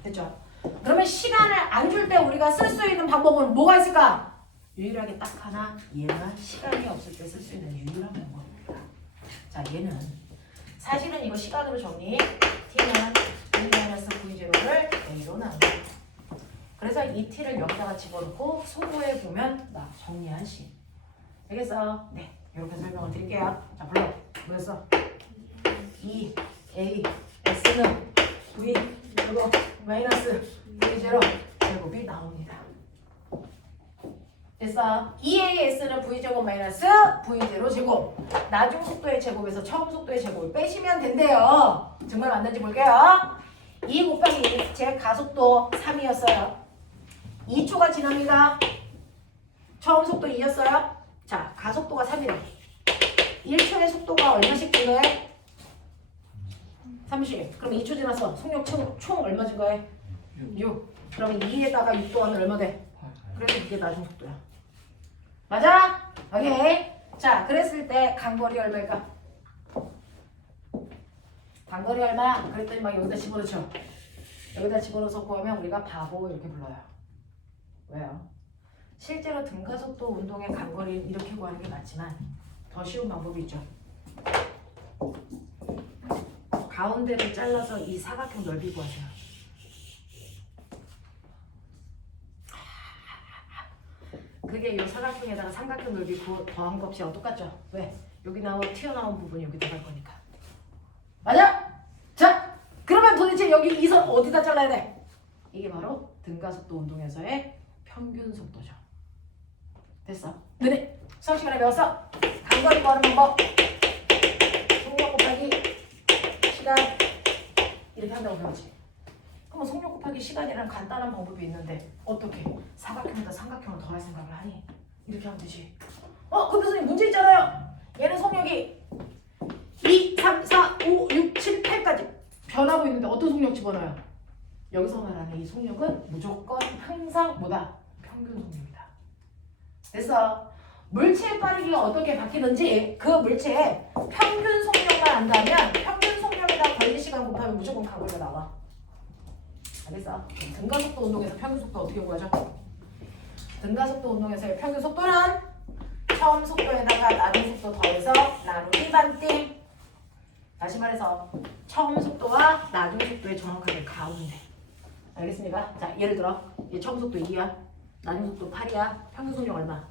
됐죠? 그러면 시간을 안 줄 때 우리가 쓸 수 있는 방법은 뭐가 있을까? 유일하게 딱 하나, 얘가 시간이 없을 때 쓸 수 있는 유일한 방법입니다. 자, 자, 얘는 사실은 이거 시간으로 정리. t는 v-v0를 a로 나눈다. 그래서 이 t를 여기다가 집어넣고 소모해 보면 나 정리한 식. 되겠어? 네, 이렇게 설명을 드릴게요. 자, 불러. 뭐였어? 2 a s는 v 그리고 마이너스 v0 제곱이 나옵니다. 됐어? 2as는 v제곱 마이너스 v0 제곱. 나중 속도의 제곱에서 처음 속도의 제곱을 빼시면 된대요. 정말 맞는지 볼게요. 2 곱하기 제 가속도 3이었어요. 2초가 지납니다. 처음 속도 2였어요. 자, 가속도가 3이래. 1초의 속도가 얼마씩 준 거예요? 30. 그럼 2초 지났어. 속력 총 얼마 준 거예요? 6. 그럼 2에다가 6 더하면 얼마 돼? 그래서 이게 나중 속도야. 맞아? 오케이. 자, 그랬을 때 간거리 얼마일까? 간거리 얼마야? 그랬더니 막 여기다 집어넣죠. 여기다 집어넣어서 구하면 우리가 바보 이렇게 불러요. 왜요? 실제로 등가속도 운동의 간거리는 이렇게 구하는 게 맞지만 더 쉬운 방법이 있죠. 가운데를 잘라서 이 사각형 넓이 구하세요. 그게 이 사각형에다가 삼각형 넓이 더한 값이랑 똑같죠? 왜? 여기 튀어나온 부분이 여기 들어갈 거니까. 맞아? 자, 그러면 도대체 여기 이 선 어디다 잘라야 돼? 이게 바로 등가속도 운동에서의 평균 속도죠. 됐어? 너네 수학 시간에 배웠어? 간거리 구하는 방법. 속력 곱하기 시간 이렇게 한다고 배웠지. 그러면 속력 곱하기 시간이라는 간단한 방법이 있는데 어떻게 사각형에다 삼각형을 더할 생각을 하니? 이렇게 하면 되지. 그럼 선생님 문제 있잖아요. 얘는 속력이 2, 3, 4, 5, 6, 7, 8까지 변하고 있는데 어떤 속력 집어넣어요? 여기서 말하는 이 속력은 무조건 항상 뭐다? 평균 속력이다. 됐어? 물체의 빠르기가 어떻게 바뀌는지 그 물체의 평균 속력만 안다면 평균 속력에다 걸린 시간 곱하면 무조건 간거리가 나와. 알겠어? 등가속도 운동에서 평균 속도 어떻게 구하죠? 등가속도 운동에서의 평균 속도는 처음 속도에다가 나중 속도 더해서 나누기 반띵. 다시 말해서 처음 속도와 나중 속도의 정확하게 가운데. 알겠습니까? 자, 예를 들어 얘 처음 속도 2야. 나중 속도 8이야. 평균 속력 얼마?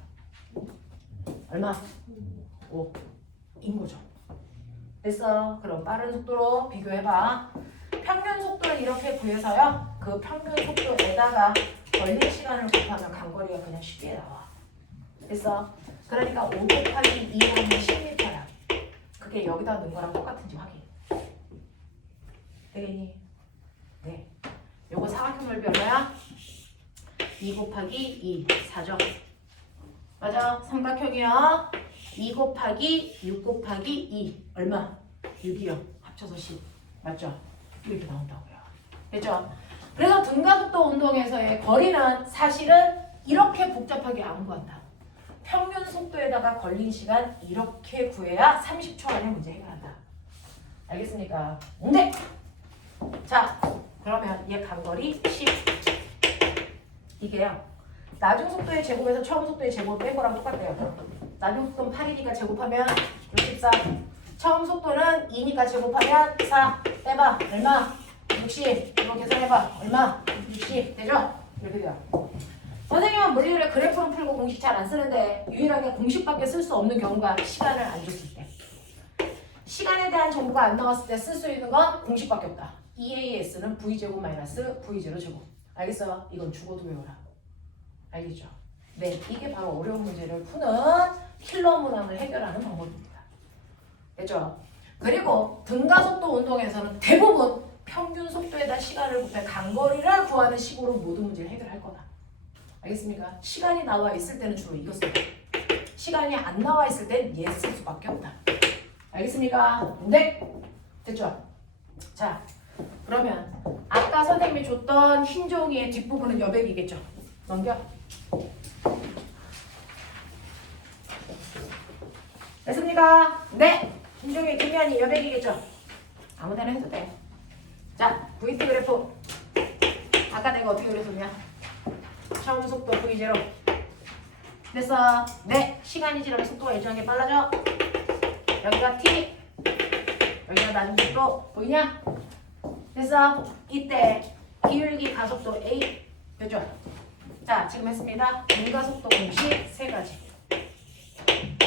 얼마? 5. 인 거죠. 됐어. 그럼 빠른 속도로 비교해봐. 평균 속도를 이렇게 구해서요. 그 평균 속도에다가 걸린 시간을 곱하면 간거리가 그냥 쉽게 나와. 됐어. 그러니까 5 곱하기 2 하면 10m야. 그게 여기다 넣은 거랑 똑같은지 확인. 되겠니? 네. 요거 사각형 넓이 얼마야? 2 곱하기 2, 4죠? 맞아. 삼각형이야. 2 곱하기 6 곱하기 2 얼마? 6이요. 합쳐서 10. 맞죠? 이렇게 나온다고요. 됐죠? 그래서 등가속도 운동에서의 거리는 사실은 이렇게 복잡하게 안 구한다. 평균 속도에다가 걸린 시간 이렇게 구해야 30초 안에 문제 해결한다. 알겠습니까? 네. 자, 그러면 얘 간거리 10. 이게요. 나중 속도의 제곱에서 처음 속도의 제곱을 뺀 거랑 똑같대요. 나중 속도는 8이니까 제곱하면 64. 처음 속도는 2니까 제곱하면 4. 빼봐. 얼마? 60. 이거 계산해봐. 얼마? 60. 되죠? 이렇게 돼요. 선생님은 물리율에 그래프로 풀고 공식 잘 안 쓰는데 유일하게 공식밖에 쓸 수 없는 경우가 시간을 안 줬을 때. 시간에 대한 정보가 안 나왔을 때 쓸 수 있는 건 공식밖에 없다. EAS는 V제곱 마이너스 V0 제곱. 알겠어요? 이건 죽어도 외워라. 알겠죠? 네, 이게 바로 어려운 문제를 푸는 킬러 문항을 해결하는 방법입니다. 됐죠? 그리고 등가속도 운동에서는 대부분 평균 속도에다 시간을 곱해 간거리를 구하는 식으로 모든 문제를 해결할 거다. 알겠습니까? 시간이 나와 있을 때는 주로 이거 써요. 시간이 안 나와 있을 땐 얘 쓸 수밖에 없다. 알겠습니까? 네? 됐죠? 자, 그러면 아까 선생님이 줬던 흰 종이의 뒷부분은 여백이겠죠? 넘겨. 됐습니까? 네! 흰 종이의 뒷면이 여백이겠죠? 아무 데나 해도 돼. 자, VT 그래프. 아까 내가 어떻게 그렸었냐? 처음 속도 V0. 됐어. 네. 시간이 지나면 속도가 일정하게 빨라져. 여기가 T. 여기가 나중 속도 보이냐? 됐어? 이때 기울기 가속도 A 됐죠? 자, 지금 했습니다. 분가속도 공식 세 가지.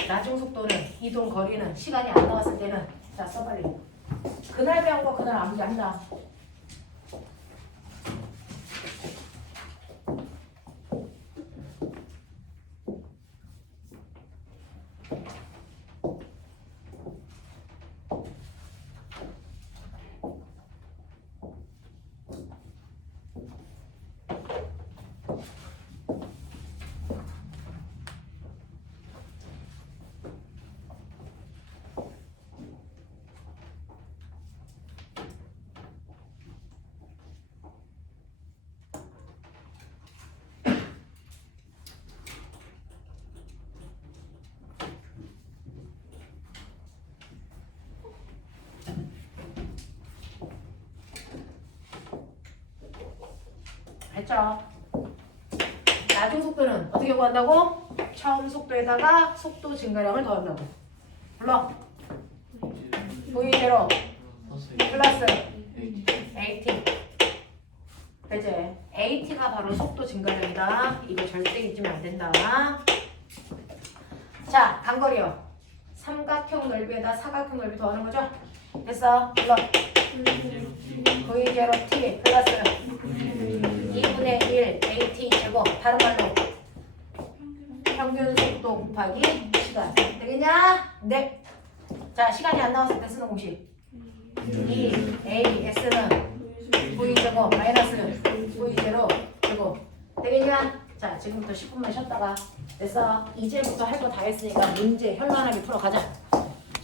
나중 속도는 이동 거리는 시간이 안 나왔을 때는 자, 써 빨리. 그날 배운 거 그날 안 한다. 됐죠? 나중 속도는 어떻게 구한다고? 처음 속도에다가 속도 증가량을 더한다고. 불러. V0 플러스 AT. 그치? AT가 바로 속도 증가량이다. 이거 절대 잊으면 안 된다. 자, 단거리요. 삼각형 넓이에다 사각형 넓이 더하는 거죠? 됐어? 불러. V0T 플러스 2분의 1 AT 제곱. 다른 말로 평균 속도 곱하기 시간. 되겠냐? 네. 자, 시간이 안 나왔을 때 쓰는 공식. 2 AS는 V 제곱 마이너스 V0 제곱. 되겠냐? 자, 지금부터 10분만 쉬었다가 됐어. 이제부터 할 거 다 했으니까 문제 현란하게 풀어가자.